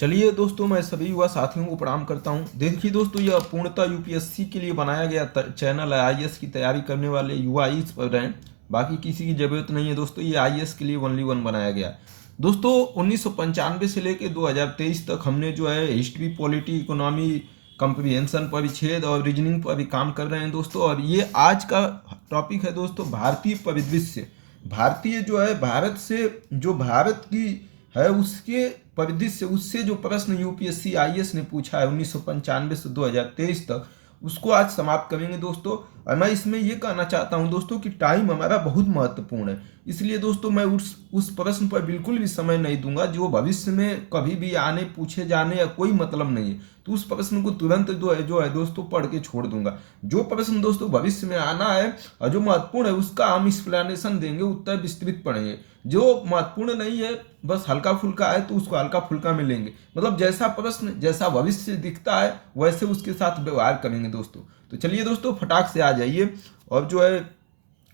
चलिए दोस्तों, मैं सभी युवा साथियों को प्रणाम करता हूं। देखिए दोस्तों, यह पूर्णतः यूपीएससी के लिए बनाया गया चैनल है। आईएएस की तैयारी करने वाले युवा ही इस पर हैं, बाकी किसी की ज़रूरत नहीं है दोस्तों। ये आईएएस के लिए ओनली वन बनाया गया दोस्तों। 1995 से लेकर 2023 तक हमने जो है हिस्ट्री, पॉलिटी, इकोनॉमी, कंप्रीहेंशन, परिच्छेद और रीजनिंग पर भी काम कर रहे हैं दोस्तों। और ये आज का टॉपिक है दोस्तों, भारतीय परिदृश्य। भारतीय जो है, भारत से जो भारत की है उसके परिदृश्य, उससे जो प्रश्न यूपीएससी आईएएस ने पूछा है 1995 से 2023 तक, उसको आज समाप्त करेंगे दोस्तों। और मैं इसमें ये कहना चाहता हूं दोस्तों कि टाइम हमारा बहुत महत्वपूर्ण है, इसलिए दोस्तों मैं उस प्रश्न पर बिल्कुल भी समय नहीं दूंगा जो भविष्य में कभी भी आने, पूछे जाने या कोई मतलब नहीं है। तो उस प्रश्न को तुरंत जो है दोस्तों पढ़ के छोड़ दूंगा। जो प्रश्न दोस्तों भविष्य में आना है और जो महत्वपूर्ण है उसका हम एक्सप्लेनेशन देंगे, उत्तर विस्तृत पढ़ेंगे। जो महत्वपूर्ण नहीं है, बस हल्का फुल्का है, तो उसको हल्का फुल्का में लेंगे। मतलब जैसा प्रश्न, जैसा भविष्य दिखता है वैसे उसके साथ व्यवहार करेंगे दोस्तों। तो चलिए दोस्तों, फटाक से आ जाइए और जो है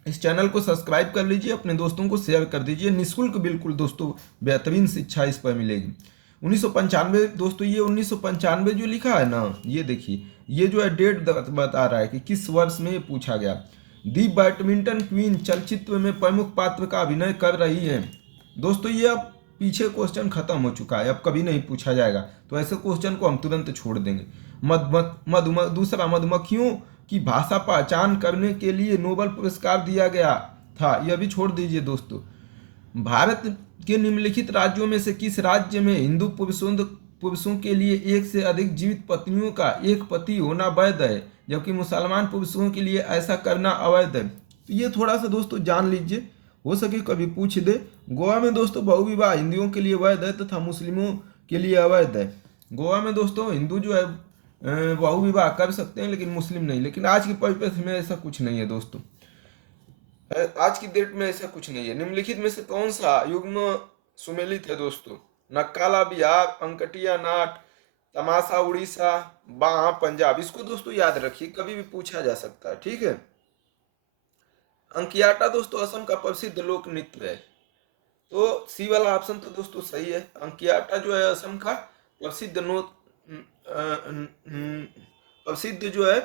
इस चैनल को सब्सक्राइब कर लीजिए, अपने दोस्तों को शेयर कर दीजिए। निःशुल्क बिल्कुल दोस्तों, बेहतरीन शिक्षा इस पर मिलेगी। 1995 दोस्तों, ये 1995 जो लिखा है ना, ये देखिए, ये जो है डेट बता रहा है कि किस वर्ष में ये पूछा गया। दी बैडमिंटन क्वीन चलचित्र में प्रमुख पात्र का अभिनय कर रही है दोस्तों। ये अब पीछे क्वेश्चन खत्म हो चुका है, अब कभी नहीं पूछा जाएगा, तो ऐसे क्वेश्चन को हम तुरंत छोड़ देंगे। दूसरा, मधुमक्खियों की भाषा पहचान करने के लिए नोबेल पुरस्कार दिया गया था, यह भी छोड़ दीजिए दोस्तों। भारत के निम्नलिखित राज्यों में से किस राज्य में हिंदू पुरुषों के लिए एक से अधिक जीवित पत्नियों का एक पति होना वैध है, जबकि मुसलमान पुरुषों के लिए ऐसा करना अवैध है? तो ये थोड़ा सा दोस्तों जान लीजिए, हो सके कभी पूछ दे। गोवा में दोस्तों बहुविवाह हिंदुओं के लिए वैध है तथा मुस्लिमों के लिए अवैध है। गोवा में दोस्तों हिंदू जो है बहुविवाह कर सकते हैं, लेकिन मुस्लिम नहीं। लेकिन आज के परिप्रेक्ष्य में ऐसा कुछ नहीं है दोस्तों, आज की डेट में ऐसा कुछ नहीं है। निम्नलिखित में से कौन सा युग्म सुमेलित है दोस्तों? नक्काला बिहार, अंकटिया नाट, तमाशा उड़ीसा, बाहा पंजाब। इसको दोस्तों याद रखिए, कभी भी पूछा जा सकता है, ठीक है। अंकियाटा दोस्तों असम का प्रसिद्ध लोक नृत्य है, तो सी वाला ऑप्शन तो दोस्तों सही है। अंकियाटा जो है असम का प्रसिद्ध प्रसिद्ध जो है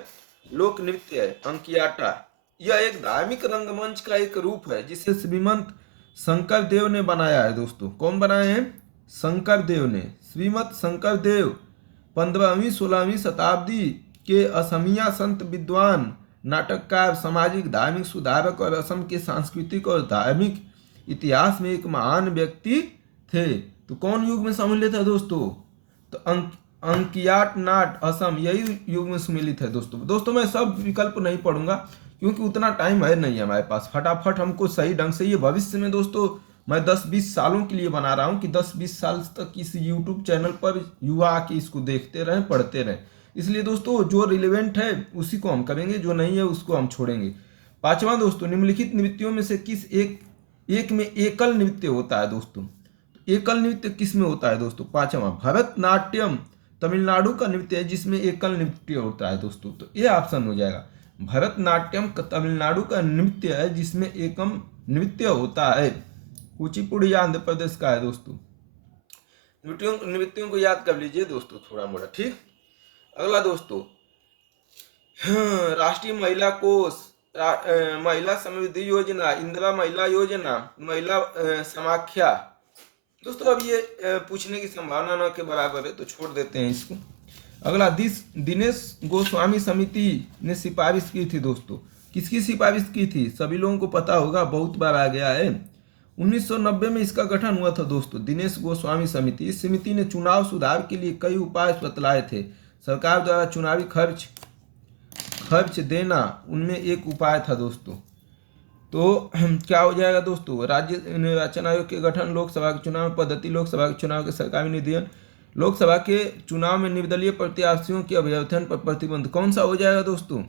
लोक नृत्य है अंकियाटा। यह एक धार्मिक रंगमंच का एक रूप है जिसे श्रीमंत शंकर देव ने बनाया है दोस्तों। कौन बनाए हैं? शंकर देव ने। श्रीमंत शंकर देव 15वीं-16वीं शताब्दी के असमिया संत, विद्वान, नाटककार, सामाजिक धार्मिक सुधारक और असम के सांस्कृतिक और धार्मिक इतिहास में एक महान व्यक्ति थे। तो कौन युग में सम्मिलित है दोस्तों? तो अंकियाट नाट असम, यही युग में सम्मिलित है दोस्तों। मैं सब विकल्प नहीं पढ़ूंगा क्योंकि उतना टाइम है नहीं हमारे पास। फटाफट हमको सही ढंग से, ये भविष्य में दोस्तों मैं 10-20 सालों के लिए बना रहा हूँ कि 10-20 साल तक इस यूट्यूब चैनल पर युवा आके इसको देखते रहें, पढ़ते रहें। इसलिए दोस्तों जो रिलेवेंट है उसी को हम करेंगे, जो नहीं है उसको हम छोड़ेंगे। पांचवा दोस्तों, निम्नलिखित नृत्यों में से किस एक में एकल नृत्य होता है दोस्तों? एकल नृत्य किस में होता है दोस्तों? पांचवा, भरतनाट्यम तमिलनाडु का नृत्य है जिसमें एकल नृत्य होता है दोस्तों। तो ये ऑप्शन हो जाएगा, भरतनाट्यम तमिलनाडु का नृत्य है जिसमें एकम नृत्य होता है। कुचिपुड़ी आंध्र प्रदेश का है दोस्तों। नृत्यों को याद कर लीजिए दोस्तों थोड़ा मोड़ा, ठीक। अगला दोस्तों, राष्ट्रीय महिला कोष, महिला समृद्धि योजना, इंदिरा महिला योजना, महिला समाख्या। दोस्तों अब ये पूछने की संभावना न के बराबर है, तो छोड़ देते हैं इसको। अगला, दिनेश गोस्वामी समिति ने सिफारिश की थी दोस्तों। किसकी सिफारिश की थी? सभी लोगों को पता होगा, बहुत बार आ गया है। 1990 में इसका गठन हुआ था दोस्तों, दिनेश गोस्वामी समिति। इस समिति ने चुनाव सुधार के लिए कई उपाय बतलाए थे। सरकार द्वारा चुनावी खर्च देना उनमें एक उपाय था दोस्तों। तो क्या हो जाएगा दोस्तों? राज्य निर्वाचन आयोग के गठन, लोकसभा के चुनाव पद्धति, लोकसभा के चुनाव के सरकारी निधियन, लोकसभा के चुनाव में निर्दलीय प्रत्याशियों के अभ्यर्थन पर प्रतिबंध। कौन सा हो जाएगा दोस्तों?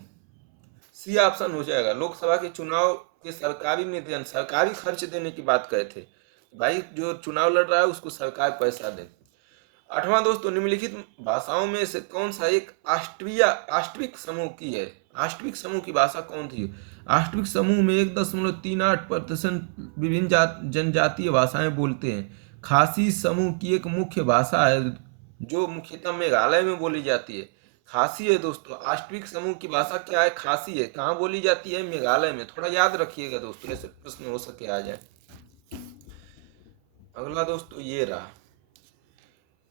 सी ऑप्शन हो जाएगा। लोकसभा के चुनाव के सरकारी निधियन, सरकारी खर्च देने की बात कहे थे, भाई जो चुनाव लड़ रहा है उसको सरकार पैसा दे। आठवां दोस्तों, निम्नलिखित भाषाओं में से कौन सा एक आष्ट्विक समूह की है? आष्ट्विक समूह की भाषा कौन थी? आष्ट्विक समूह में 1.38% विभिन्न जनजातीय भाषाएं बोलते हैं। खासी समूह की एक मुख्य भाषा है जो मुख्यतः मेघालय में बोली जाती है। खासी है दोस्तों। ऑस्ट्रिक समूह की भाषा क्या है? खासी है। कहाँ बोली जाती है? मेघालय में। थोड़ा याद रखिएगा दोस्तों, ऐसे प्रश्न हो सके आ जाए। अगला दोस्तों ये रहा,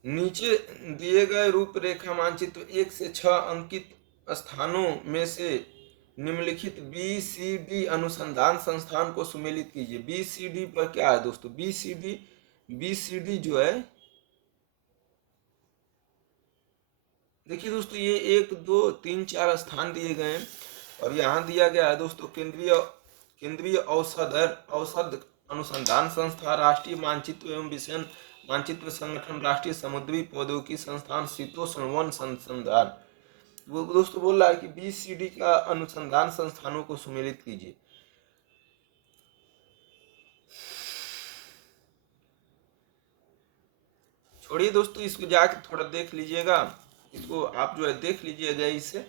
नीचे दिए गए रूपरेखा मानचित्र 1 से 6 अंकित स्थानों में से निम्नलिखित BCD अनुसंधान संस्थान को सुमेलित कीजिए। BCD पर क्या है दोस्तों? BCD जो है, देखिए दोस्तों, ये 1 2 3 4 स्थान दिए गए हैं और यहाँ दिया गया है दोस्तों केंद्रीय औषध अनुसंधान संस्था, राष्ट्रीय मानचित्र एवं विषय मानचित्र संगठन, राष्ट्रीय समुद्री प्रौद्योगिकी संस्थान, शीतोष्ण वन संस्थान। वो दोस्तों बोल रहा है कि BCD का अनुसंधान संस्थानों को सुमेलित कीजिए। छोड़िए दोस्तों, इसको जाके थोड़ा देख लीजिएगा, इसको आप जो है देख लीजिएगा, इससे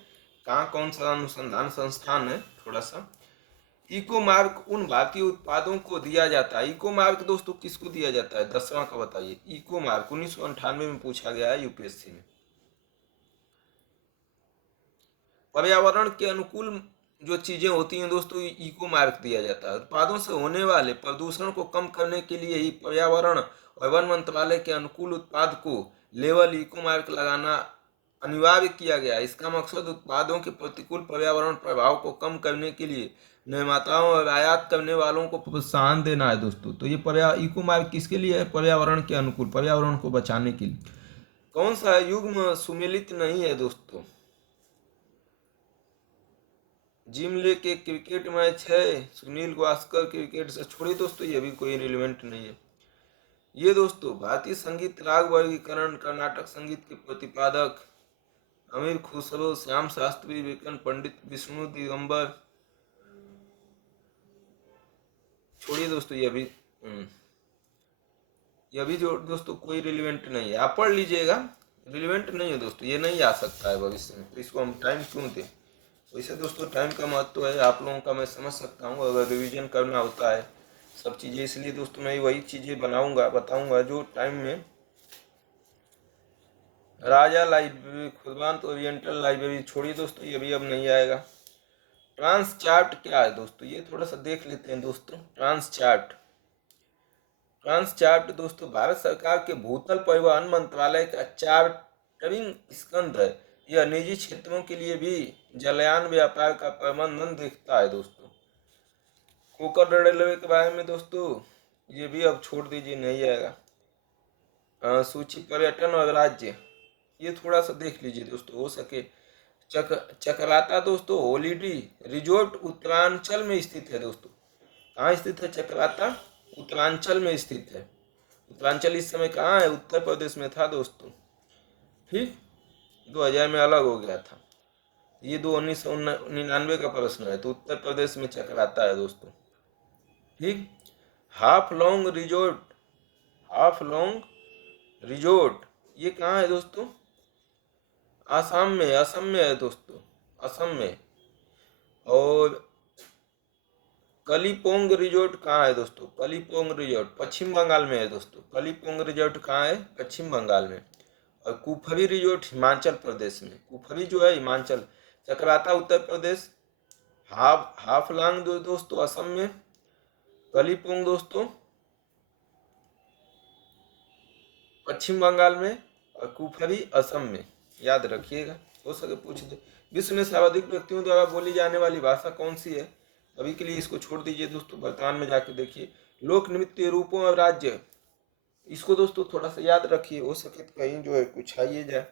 कहाँ कौन सा अनुसंधान संस्थान है थोड़ा सा। इको मार्क उन भारतीय उत्पादों को दिया जाता है। इको मार्क दोस्तों किसको दिया जाता है? 10वां का बताइए। इको मार्क 1998 में पूछा गया है यूपीएससी में। पर्यावरण के अनुकूल जो चीजें होती हैं दोस्तों, इको मार्क दिया जाता है। उत्पादों से होने वाले प्रदूषण को कम करने के लिए ही पर्यावरण और वन मंत्रालय के अनुकूल उत्पाद को लेवल इको मार्क लगाना अनिवार्य किया गया। इसका मकसद उत्पादों के प्रतिकूल पर्यावरण प्रभाव को कम करने के लिए निर्माताओं और आयात करने वालों को प्रोत्साहन देना है दोस्तों। तो ये इको मार्क किसके लिए है? पर्यावरण के अनुकूल, पर्यावरण को बचाने के लिए। कौन सा युग्म सुमेलित नहीं है दोस्तों? जिम ले के क्रिकेट मैच है, सुनील गावस्कर क्रिकेट से। छोड़िए दोस्तों, ये भी कोई रिलेवेंट नहीं है। ये दोस्तों भारतीय संगीत राग वर्गीकरण, कर्नाटक संगीत के प्रतिपादक अमीर खुसरो, श्याम शास्त्री, विवेकानंद, पंडित विष्णु दिगंबर। छोड़िए दोस्तों, ये भी जो दोस्तों कोई रिलेवेंट नहीं है। आप पढ़ लीजिएगा, रिलेवेंट नहीं है दोस्तों, ये नहीं आ सकता है भविष्य में, तो इसको हम टाइम क्यों दें। वैसे दोस्तों टाइम का महत्व है आप लोगों का, मैं समझ सकता हूँ। अगर रिवीजन करना होता है सब चीज़ें, इसलिए दोस्तों मैं वही चीज़ें बताऊंगा जो टाइम में। राजा लाइब्रेरी, खुदवांत ओरिएंटल लाइब्रेरी। छोड़िए दोस्तों, ये भी अब नहीं आएगा। ट्रांस चार्ट क्या है दोस्तों? ये थोड़ा सा देख लेते हैं दोस्तों। ट्रांस चार्ट दोस्तों भारत सरकार के भूतल परिवहन मंत्रालय का चार्टरिंग स्कंध है। यह निजी क्षेत्रों के लिए भी जलयान व्यापार का प्रबंधन देखता है दोस्तों। कोकर रेलवे के बारे में दोस्तों ये भी अब छोड़ दीजिए, नहीं आएगा। सूची पर्यटन और राज्य, ये थोड़ा सा देख लीजिए दोस्तों, हो सके। चक्राता दोस्तों हॉलिडे रिजोर्ट उत्तरांचल में स्थित है दोस्तों। कहाँ स्थित है चक्राता? उत्तरांचल में स्थित है। उत्तरांचल इस समय कहाँ है? उत्तर प्रदेश में था दोस्तों। ठीक, 2000 में अलग हो गया था। ये 1999 का प्रश्न है, तो उत्तर प्रदेश में चक्राता है दोस्तों। ठीक, हाफ लॉन्ग रिजोर्ट ये कहाँ है दोस्तों? असम में है दोस्तों, असम में। और कलिपोंग रिजोर्ट कहाँ है दोस्तों? कलिपोंग रिजोर्ट पश्चिम बंगाल में है दोस्तों। कलिपोंग रिजोर्ट कहाँ है? पश्चिम बंगाल में। और कुफरी रिजोर्ट हिमाचल प्रदेश में। कुफरी जो है हिमाचल। चक्राता उत्तर प्रदेश। हाफलॉन्ग दोस्तों असम में। कलिपोंग दोस्तों पश्चिम बंगाल में। और कुफरी असम में। याद रखिएगा, हो सके पूछ दे। विश्व में सर्वाधिक व्यक्तियों द्वारा बोली जाने वाली भाषा कौन सी है? अभी के लिए इसको छोड़ दीजिए दोस्तों, वर्तमान में जाके देखिए। लोक नृत्य रूपों और राज्य, इसको दोस्तों थोड़ा सा याद रखिए, हो सके तो कहीं जो है कुछ आइए जाए।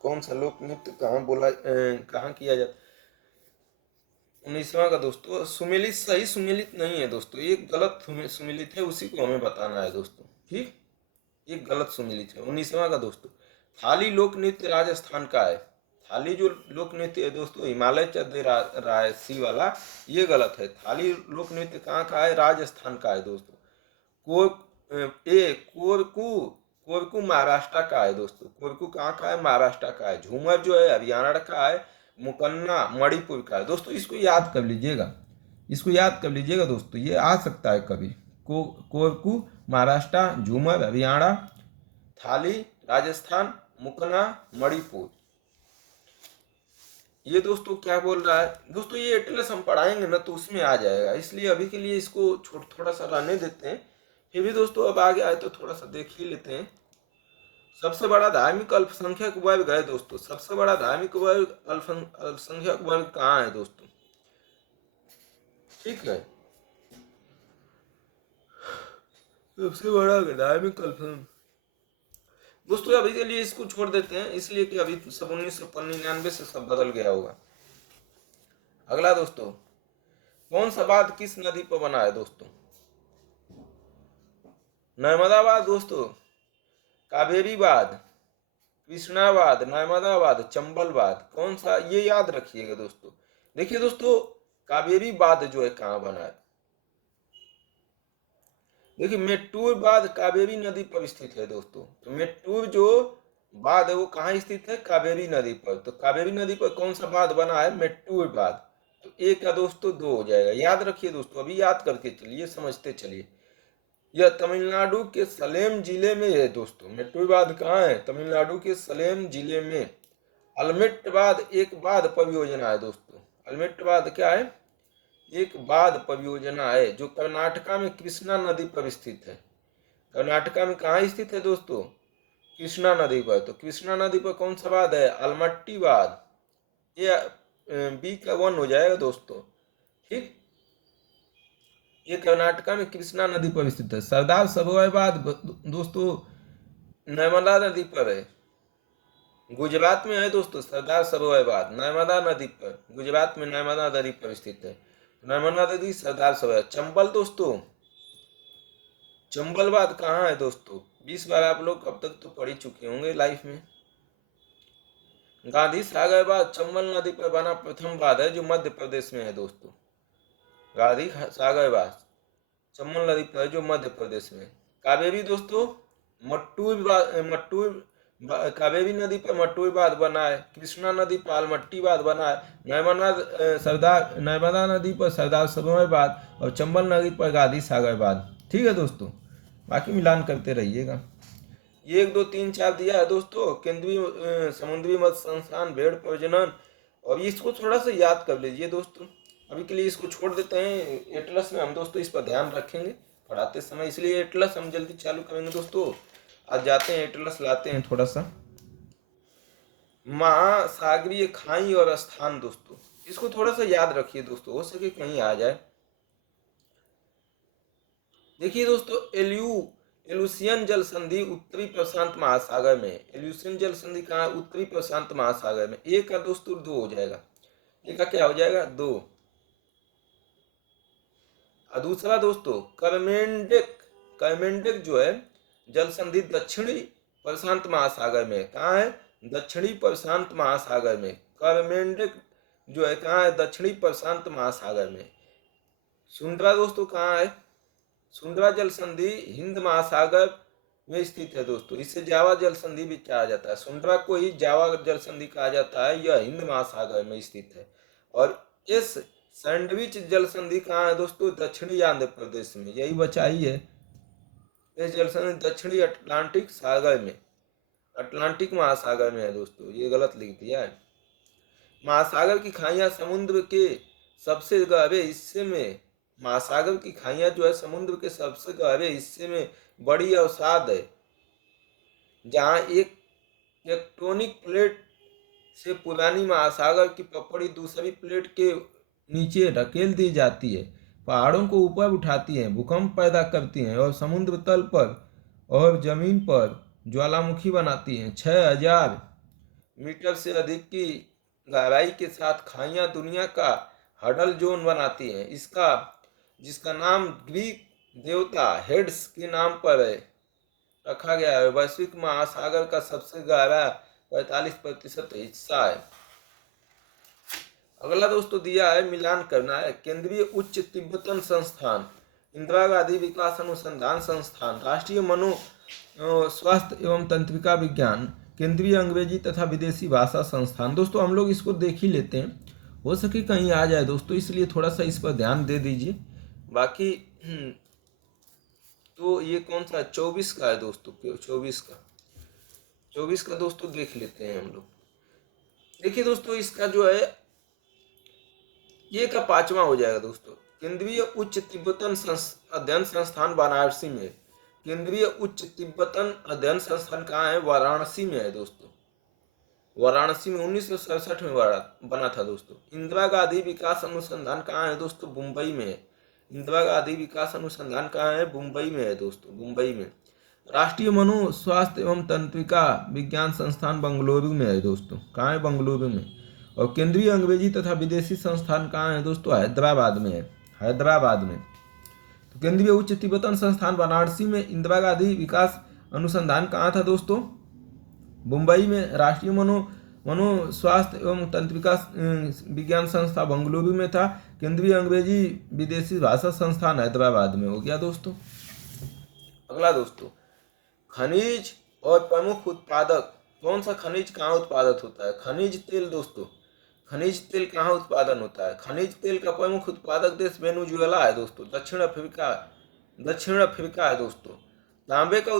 कौन सा लोक नृत्य कहाँ किया जाता? 19वां का दोस्तों सुमेलित, सही सुमेलित नहीं है दोस्तों, एक गलत सुमेलित है, उसी को हमें बताना है दोस्तों। ठीक, एक गलत सुमेलित है 19वां का दोस्तों। थाली लोक नृत्य राजस्थान का है। थाली जो लोक नृत्य है दोस्तों हिमालय चद्दे रायसी वाला, ये गलत है। थाली लोक नृत्य कहाँ का है? राजस्थान का है दोस्तों। कोरकू महाराष्ट्र का है दोस्तों। कोरकू कहाँ का है? महाराष्ट्र का है। झूमर जो है हरियाणा का है। मुकन्ना मणिपुर का है दोस्तों। इसको याद कर लीजिएगा, दोस्तों, ये आ सकता है कभी। कोरकू महाराष्ट्र, झूमर हरियाणा, थाली राजस्थान, मुकना मणिपुर। ये दोस्तों क्या बोल रहा है दोस्तों, ये एटलस हम पढ़ाएंगे ना तो उसमें आ जाएगा, इसलिए अभी के लिए इसको थोड़ा सा रहने देते हैं। फिर भी दोस्तों अब आगे आए तो थोड़ा सा देख ही लेते हैं। सबसे बड़ा धार्मिक अल्पसंख्यक वर्ग है दोस्तों, सबसे बड़ा धार्मिक वर्ग अल्पसंख्यक वर्ग कहाँ है दोस्तों? ठीक है, सबसे बड़ा धार्मिक अल्पसंख्यक दोस्तों, अभी के लिए इसको छोड़ देते हैं, इसलिए कि अभी सब 1999 से सब बदल गया होगा। अगला दोस्तों, कौन सा बांध किस नदी पर बना है दोस्तों? नर्मदाबाद दोस्तों, कावेरी बांध, कृष्णा बांध, नर्मदा बांध, चंबल बांध, कौन सा, ये याद रखिएगा दोस्तों। देखिए दोस्तों, कावेरी बांध जो है कहाँ बना है? देखिए मेट्टूर बांध कावेरी नदी पर स्थित है दोस्तों। तो मेट्टूर जो बांध है वो कहाँ स्थित है? कावेरी नदी पर। तो कावेरी नदी पर कौन सा बांध बना है? मेट्टूर बांध। तो एक का दोस्तों 2 हो जाएगा, याद रखिए दोस्तों, अभी याद करके चलिए, समझते चलिए। यह तमिलनाडु के सलेम जिले में है दोस्तों। मेट्टूर बांध कहाँ है? तमिलनाडु के सलेम जिले में। अलमेट बांध एक बांध परियोजना है दोस्तों। अलमेट बांध क्या है? एक बांध परियोजना है जो कर्नाटका में कृष्णा नदी पर स्थित है। कर्नाटका में कहाँ स्थित है दोस्तों? कृष्णा नदी पर। तो कृष्णा नदी पर कौन सा बांध है? अलमट्टी बांध। ये बी का 1 हो जाएगा दोस्तों। ठीक, ये कर्नाटका में कृष्णा नदी पर स्थित है। सरदार सरोवर बांध दोस्तों नर्मदा नदी पर है, गुजरात में है दोस्तों। सरदार सरोवर बांध नर्मदा नदी पर, गुजरात में नर्मदा नदी पर स्थित है। नर्मदा नदी, सरदार सरोवर। चंबल दोस्तों, चंबल बांध कहाँ है दोस्तों? 20 बार आप लोग अब तक तो पढ़ ही चुके होंगे लाइफ में। गांधी सागर बांध चंबल नदी पर बना प्रथम बांध है जो मध्य प्रदेश में है दोस्तों। गांधी सागर बांध चंबल नदी पर जो मध्य प्रदेश में। कावेरी दोस्तों, मट्टूर कावेरी नदी पर मट्टूर बांध बना है। कृष्णा नदी पर अलमट्टी बांध बना है। नर्मदा नदी पर सरदार सरोवर बांध और चंबल नदी पर गांधी सागर बांध। ठीक है दोस्तों, बाकी मिलान करते रहिएगा। 1 2 3 4 दिया है दोस्तों। केंद्रीय समुद्री मत्स्य संस्थान, भेड़ प्रजनन, और इसको थोड़ा सा याद कर लीजिए दोस्तों। अभी के लिए इसको छोड़ देते हैं। एटलस में हम दोस्तों इस पर ध्यान रखेंगे पढ़ाते समय, इसलिए एटलस हम जल्दी चालू करेंगे दोस्तों। आज जाते हैं एटलस लाते हैं थोड़ा सा। महासागरीय खाई और स्थान दोस्तों, इसको थोड़ा सा याद रखिए दोस्तों, हो सके कहीं आ जाए। देखिए दोस्तों, एलुसियन जल संधि उत्तरी प्रशांत महासागर में। एलुसियन जल संधि कहाँ? उत्तरी प्रशांत महासागर में। एक का दोस्तों 2 हो जाएगा, एक का क्या हो जाएगा? 2। और दूसरा दोस्तों करमेंडेक जो है जल संधि दक्षिणी प्रशांत महासागर में। कहाँ है? दक्षिणी प्रशांत महासागर में। करमेंडेक जो है कहाँ है? दक्षिणी प्रशांत महासागर में। सुंद्रा दोस्तों कहाँ है? सुंद्रा जल संधि हिंद महासागर में स्थित है दोस्तों। इसे जावा जल संधि भी कहा जाता है। सुंद्रा को ही जावा जल संधि कहा जाता है, यह हिंद महासागर में स्थित है। और इस सैंडविच जल संधि कहाँ है दोस्तों? दक्षिणी आंध्र प्रदेश में। यही बचा ही है। इस जल संधि दक्षिणी अटलांटिक सागर में, अटलांटिक महासागर में है दोस्तों। ये गलत लिख दिया है। महासागर की खाइयां समुद्र के सबसे गहरे हिस्से में, महासागर की खाइयां जो है समुद्र के सबसे गहरे हिस्से में बड़ी अवसाद है, जहां एक टेक्टोनिक प्लेट से पुरानी महासागर की पपड़ी दूसरी प्लेट के नीचे ढकेल दी जाती है, पहाड़ों को ऊपर उठाती है, भूकंप पैदा करती हैं और समुद्र तल पर और जमीन पर ज्वालामुखी बनाती हैं। 6000 मीटर से अधिक की गहराई के साथ खाइयां दुनिया का हडल जोन बनाती हैं। जिसका नाम ग्रीक देवता हेड्स के नाम पर रखा गया है। वैश्विक महासागर का सबसे गहरा 45% हिस्सा है। अगला दोस्तों दिया है, मिलान करना है। केंद्रीय उच्च तिब्बतन संस्थान, इंदिरा गांधी विकास अनुसंधान संस्थान, राष्ट्रीय मनो स्वास्थ्य एवं तंत्रिका विज्ञान, केंद्रीय अंग्रेजी तथा विदेशी भाषा संस्थान। दोस्तों हम लोग इसको देख ही लेते हैं, हो सके कहीं आ जाए दोस्तों, इसलिए थोड़ा सा इस पर ध्यान दे दीजिए। बाकी तो ये कौन सा? 24 का है दोस्तों, 24 का। 24 का दोस्तों देख लेते हैं हम लोग। देखिए दोस्तों, इसका जो है ये का 5वां हो जाएगा दोस्तों। केंद्रीय उच्च तिब्बतन अध्ययन संस्थान वाराणसी में। केंद्रीय उच्च तिब्बतन अध्ययन संस्थान कहाँ है? वाराणसी में है दोस्तों। वाराणसी में 1967 में बना था दोस्तों। इंदिरा गांधी विकास अनुसंधान कहाँ है दोस्तों? मुंबई में है। इंदिरा गांधी विकास अनुसंधान कहाँ है? मुंबई में है दोस्तों, मुंबई में। राष्ट्रीय मनो स्वास्थ्य एवं तंत्रिका विज्ञान संस्थान बेंगलुरु में है दोस्तों। कहाँ है? बेंगलुरु में। और केंद्रीय अंग्रेजी तथा विदेशी संस्थान कहाँ है दोस्तों? हैदराबाद में है, हैदराबाद में। तो केंद्रीय उच्च तिब्बतन संस्थान वाराणसी में। इंदिरा गांधी विकास अनुसंधान कहाँ था दोस्तों? मुंबई में। राष्ट्रीय मनो स्वास्थ्य एवं तंत्रिका विज्ञान संस्था बेंगलुरु में था। केंद्रीय अंग्रेजी विदेशी भाषा संस्थान हैदराबाद में हो गया दोस्तों। अगला दोस्तों, खनिज और प्रमुख उत्पादक। कौन सा खनिज कहाँ उत्पादक होता है? खनिज तेल दोस्तों। खनिज तेल कहाँ उत्पादन होता है? खनिज तेल का प्रमुख उत्पादक देश वेनेजुएला है दोस्तों। दक्षिण अफ्रीका है दोस्तों। तांबे का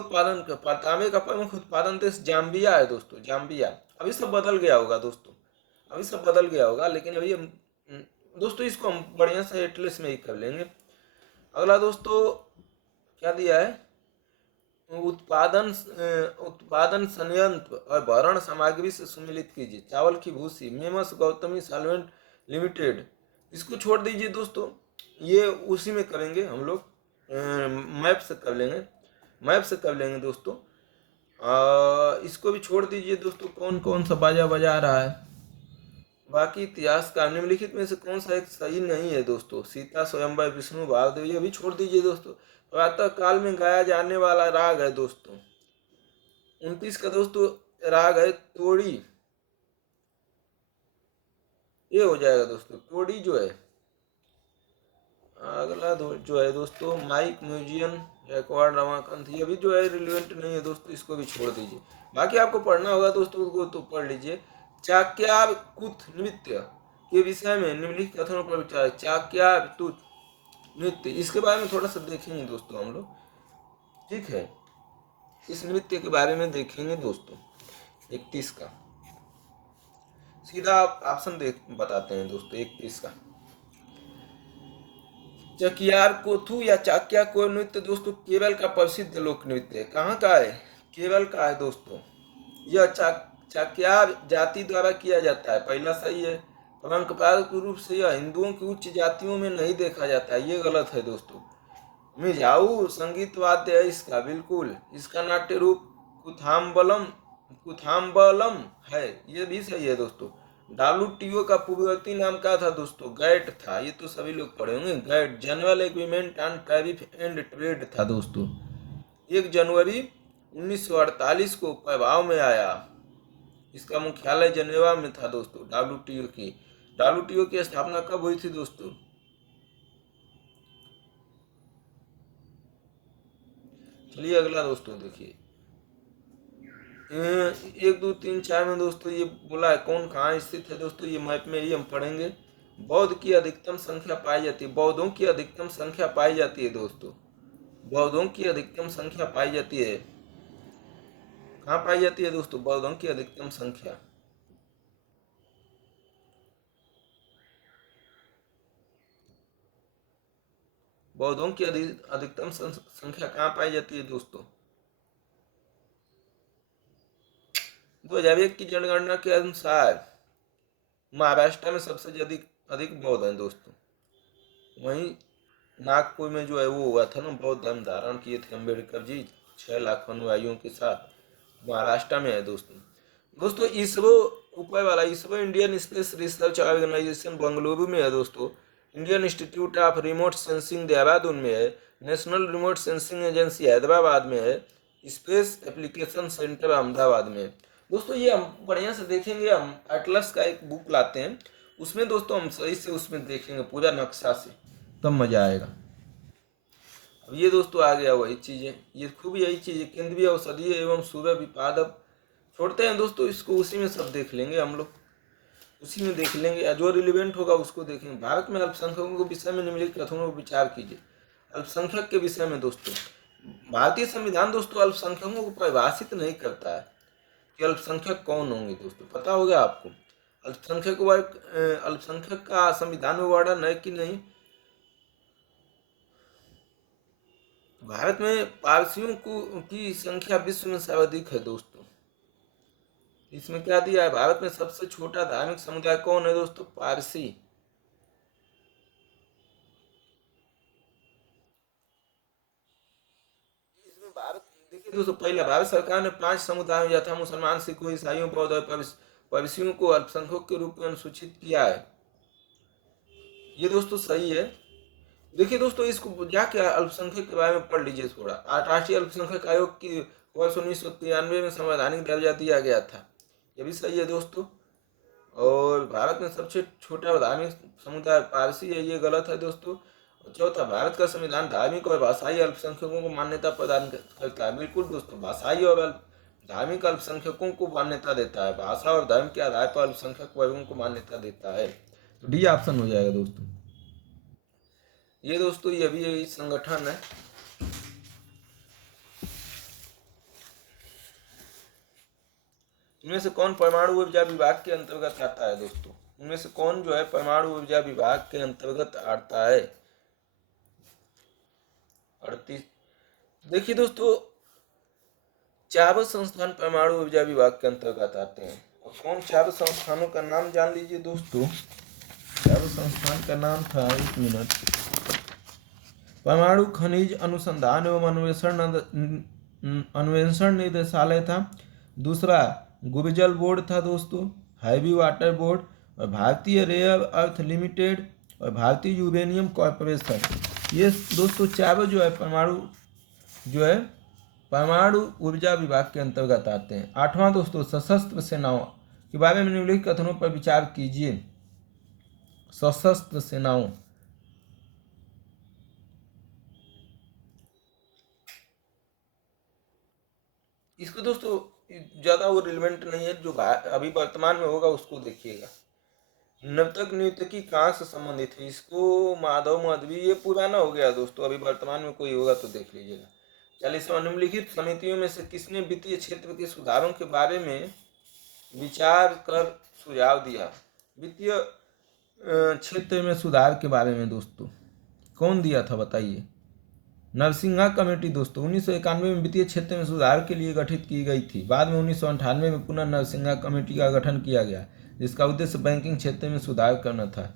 प्रमुख उत्पादन देश जाम्बिया है दोस्तों, जाम्बिया। अभी सब बदल गया होगा दोस्तों, अभी सब बदल गया होगा, लेकिन अभी हम दोस्तों इसको हम बढ़िया से एटलस में ही कर लेंगे। अगला दोस्तों क्या दिया है? उत्पादन संयंत्र और भरण सामग्री से सम्मिलित कीजिए। चावल की भूसी, मेमस गौतमी सॉल्वेंट लिमिटेड। इसको छोड़ दीजिए दोस्तों, ये उसी में करेंगे हम लोग, मैप से कर लेंगे, मैप से कर लेंगे दोस्तों। इसको भी छोड़ दीजिए दोस्तों। कौन कौन सा बाजा बजा रहा है? बाकी इतिहास का निम्नलिखित में से कौन सा एक सही नहीं है दोस्तों? सीता स्वयंवर विष्णु भारदेव, ये भी छोड़ दीजिए दोस्तों। प्रातः काल में गाया जाने वाला राग है दोस्तों 29 का दोस्तों, राग है तोड़ी। ये हो जाएगा दोस्तों, तोड़ी जो है। अगला जो है दोस्तों, माइक म्यूजियम एक्वार्ड रमाकांत, ये भी जो है रिलेवेंट नहीं है दोस्तों, इसको भी छोड़ दीजिए। बाकी आपको पढ़ना होगा दोस्तों को तो पढ़ लीजिए। चाक्याकुत नृत्य के विषय में निम्नलिखित कथनों पर विचार। चाक्याकुत नृत्य, इसके बारे में थोड़ा सा देखेंगे दोस्तों हम लोग, ठीक है। इस नृत्य के बारे में देखेंगे दोस्तों। 31 का सीधा आप ऑप्शन बताते हैं दोस्तों। 31 का चकियार कोथू या चाक्या को नृत्य दोस्तों केरल का प्रसिद्ध लोक नृत्य है। कहाँ का है? केरल का है दोस्तों। यह चाक्यार जाति द्वारा किया जाता है, पहला सही है। परंपरागत रूप से यह हिंदुओं की उच्च जातियों में नहीं देखा जाता है, ये गलत है दोस्तों। मिझाऊ संगीत वाद्य है इसका, बिल्कुल। इसका नाट्य रूप कुथाम्बलम है, ये भी सही है दोस्तों। WTO का पूर्ववर्ती नाम क्या था दोस्तों? गैट था, ये तो सभी लोग पढ़े होंगे। GATT general agreement on tariff and trade था दोस्तों। 1 जनवरी 1948 को प्रभाव में आया। इसका मुख्यालय जेनेवा में था दोस्तों। WTO की स्थापना कब हुई थी दोस्तों? चलिए अगला दोस्तों देखिए, 1 2 3 4 में दोस्तों ये बोला है कौन कहाँ स्थित है दोस्तों, ये मैप में ही हम पढ़ेंगे। बौद्ध की अधिकतम संख्या पाई जाती है, बौद्धों की अधिकतम संख्या पाई जाती है दोस्तों। बौद्धों की अधिकतम संख्या पाई जाती है, कहाँ पाई जाती है दोस्तों? बौद्धों की अधिकतम संख्या, बौद्धों की अधिकतम संख्या कहाँ पाई जाती है दोस्तों? 2001 की जनगणना के अनुसार महाराष्ट्र में सबसे अधिक बौद्ध हैं दोस्तों। वहीं नागपुर में जो है वो हुआ था ना, बौद्ध धर्म धारण किए थे अम्बेडकर जी 6 लाख अनुयायियों के साथ, महाराष्ट्र में है दोस्तों। इसरो ऊपर वाला ISRO Indian space research organisation Bengaluru में है दोस्तों। Indian institute of remote sensing Dehradun में है। National remote sensing agency Hyderabad में है। स्पेस एप्लीकेशन सेंटर अहमदाबाद में है दोस्तों। ये हम बढ़िया से देखेंगे, हम एटलस का एक बुक लाते हैं, उसमें दोस्तों हम सही से उसमें देखेंगे पूरा नक्शा से, तब मजा आएगा। अब ये दोस्तों आ गया वही चीज़ें, ये खूब यही चीज़ें केंद्रीय औषधीय एवं सूर्य विपादक छोड़ते हैं दोस्तों, इसको उसी में सब देख लेंगे हम लोग, उसी में देख लेंगे, जो रिलेवेंट होगा उसको देखेंगे। भारत में अल्पसंख्यकों के विषय में निम्नलिखित कथनों पर विचार कीजिए। अल्पसंख्यक के विषय में दोस्तों, भारतीय संविधान दोस्तों अल्पसंख्यकों को परिभाषित नहीं करता है। कि अल्पसंख्यक कौन होंगे दोस्तों, पता होगा आपको। अल्पसंख्यक का संविधान में वर्णन है कि नहीं। भारत में पारसियों की संख्या विश्व में सर्वाधिक है दोस्तों। इसमें क्या दिया है, भारत में सबसे छोटा धार्मिक समुदाय कौन है दोस्तों, पारसी। इसमें भारत, देखिए दोस्तों, पहले भारत सरकार ने 5 समुदायों यथा मुसलमान, सिखों, ईसाइयों, बौद्ध और पारसियों को अल्पसंख्यकों के रूप में अनुसूचित किया है। ये दोस्तों सही है। देखिए दोस्तों, इसको जाके अल्पसंख्यक के बारे में पढ़ लीजिए थोड़ा। राष्ट्रीय अल्पसंख्यक आयोग की वर्ष 1993 में संवैधानिक दर्जा दिया गया था, ये भी सही है दोस्तों। और भारत में सबसे छोटा धार्मिक समुदाय पारसी है, ये गलत है दोस्तों। चौथा, भारत का संविधान धार्मिक और भाषाई अल्पसंख्यकों को मान्यता प्रदान करता है। बिल्कुल दोस्तों, भाषाई और धार्मिक अल्पसंख्यकों को मान्यता देता है, भाषा और धर्म के आधार पर अल्पसंख्यक वर्गों को मान्यता देता है। तो डी ऑप्शन हो जाएगा दोस्तों। ये दोस्तों, ये भी यही संगठन है। इनमें से कौन परमाणु ऊर्जा विभाग के अंतर्गत आता है दोस्तों, इनमें से कौन जो है परमाणु ऊर्जा विभाग के अंतर्गत आता है। 38। देखिए दोस्तों, चारों संस्थान परमाणु ऊर्जा विभाग के अंतर्गत आते हैं। और कौन चारों संस्थानों का नाम जान लीजिए दोस्तों। चारों संस्थान का नाम था, 1 मिनट, परमाणु खनिज अनुसंधान एवं अन्वेषण निदेशालय था। दूसरा गुर्जर बोर्ड था दोस्तों, हैवी वाटर बोर्ड, और भारतीय रेयर अर्थ लिमिटेड, और भारतीय यूरेनियम कॉरपोरेशन। ये दोस्तों चारों जो है परमाणु ऊर्जा विभाग के अंतर्गत आते हैं। 8वां दोस्तों, सशस्त्र सेनाओं के बारे में निम्नलिखित कथनों पर विचार कीजिए। सशस्त्र सेनाओं, इसको दोस्तों ज़्यादा वो रिलेवेंट नहीं है, जो अभी वर्तमान में होगा उसको देखिएगा। नर्तक नृत्य की कहाँ से संबंधित है, इसको माधव माधवी, ये पुराना हो गया दोस्तों, अभी वर्तमान में कोई होगा तो देख लीजिएगा। 40वां, निम्नलिखित समितियों में से किसने वित्तीय क्षेत्र के सुधारों के बारे में विचार कर सुझाव दिया। वित्तीय क्षेत्र में सुधार के बारे में दोस्तों कौन दिया था, बताइए। नरसिंहा कमेटी दोस्तों 1991 में वित्तीय क्षेत्र में सुधार के लिए गठित की गई थी। बाद में 1998 में पुनः नरसिंहा कमेटी का गठन किया गया, जिसका उद्देश्य बैंकिंग क्षेत्र में सुधार करना था।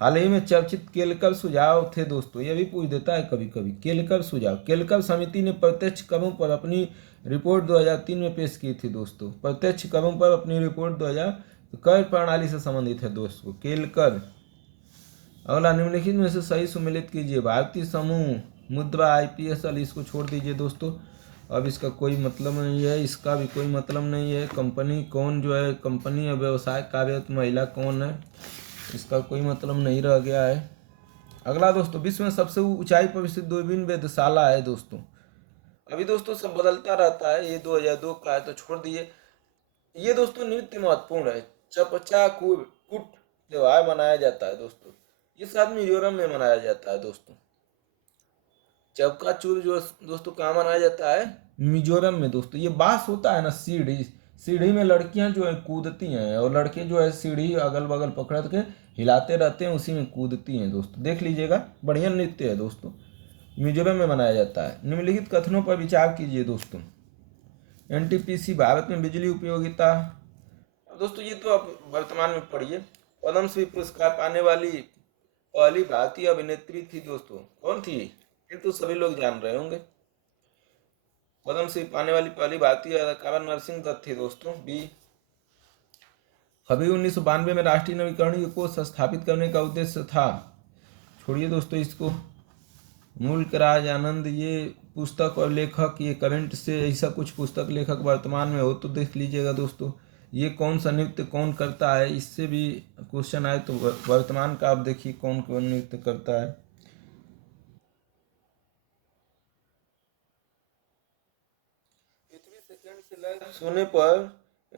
हाल ही में चर्चित केलकर सुझाव थे दोस्तों, ये भी पूछ देता है कभी कभी। केलकर सुझाव, केलकर समिति ने प्रत्यक्ष करों पर अपनी रिपोर्ट 2003 में पेश की थी दोस्तों। प्रत्यक्ष करों पर अपनी रिपोर्ट 2000 कर प्रणाली से संबंधित है दोस्तों, केलकर। अगला, निम्नलिखित में से सही सुमेलित कीजिए। भारतीय समूह मुद्रा IPSL, इसको छोड़ दीजिए दोस्तों, अब इसका कोई मतलब नहीं है, इसका भी कोई मतलब नहीं है। कंपनी कौन जो है, कंपनी या व्यवसाय कार्यरत महिला कौन है, इसका कोई मतलब नहीं रह गया है। अगला दोस्तों, विश्व में सबसे ऊंचाई पर स्थित दूरबीन वेधशाला है दोस्तों। अभी दोस्तों सब बदलता रहता है, ये 2002 का है तो छोड़ दिए। ये दोस्तों नृत्य महत्वपूर्ण है। चपचा कुट त्योहार मनाया जाता है दोस्तों, ये शायद मिजोरम में मनाया जाता है दोस्तों। चौका चूर जो दोस्तों कहाँ मनाया जाता है, मिजोरम में दोस्तों। ये बांस होता है ना, सीढ़ी में लड़कियां जो है कूदती हैं, और लड़के जो है सीढ़ी अगल बगल पकड़ के हिलाते रहते हैं, उसी में कूदती हैं दोस्तों, देख लीजिएगा, बढ़िया नृत्य है दोस्तों, मिजोरम में मनाया जाता है। निम्नलिखित कथनों पर विचार कीजिए दोस्तों। NTPC भारत में बिजली उपयोगिता, दोस्तों ये तो आप वर्तमान में पढ़िए। पद्मश्री पुरस्कार पाने वाली पहली भारतीय अभिनेत्री थी दोस्तों, कौन थी, ये तो सभी लोग जान रहे होंगे। पद्मश्री पाने वाली पहली भारतीय अदाकारा नरसिंह दत्त थी दोस्तों, बी। अभी 1992 में राष्ट्रीय नवीकरणीय कोष स्थापित करने का उद्देश्य था, छोड़िए दोस्तों इसको। मुल्कराज आनंद, ये पुस्तक और लेखक, ये करंट से ऐसा कुछ पुस्तक लेखक वर्तमान में हो तो देख लीजिएगा दोस्तों। ये कौन सा नृत्य कौन करता है, इससे भी क्वेश्चन आए तो वर्तमान का आप देखिए कौन कौन नृत्य करता है। पृथ्वी से सेकंड से लैंड होने पर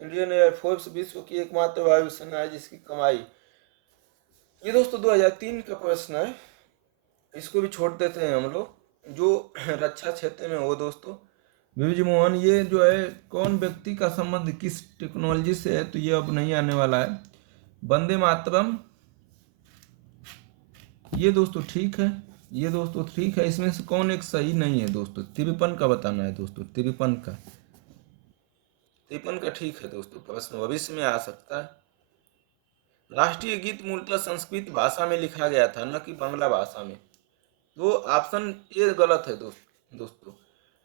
इंडियन एयरफोर्स विश्व की एकमात्र वायुसेना है जिसकी कमाई, ये दोस्तों 2003 का प्रश्न है, इसको भी छोड़ देते हैं हम लोग। जो रक्षा क्षेत्र में हो दोस्तों, बीवी जी मोहन, ये जो है कौन व्यक्ति का संबंध किस टेक्नोलॉजी से है, तो ये अब नहीं आने वाला है। वंदे मातरम, ये दोस्तों ठीक है, ये दोस्तों ठीक है। इसमें से कौन एक सही नहीं है दोस्तों? तिरपन का बताना है दोस्तों, तिरपन का, तिरपन का ठीक है दोस्तों, प्रश्न भविष्य में आ सकता है। राष्ट्रीय गीत मूलतः संस्कृत भाषा में लिखा गया था, न कि बांग्ला भाषा में। तो ऑप्शन ए गलत है दोस्तों।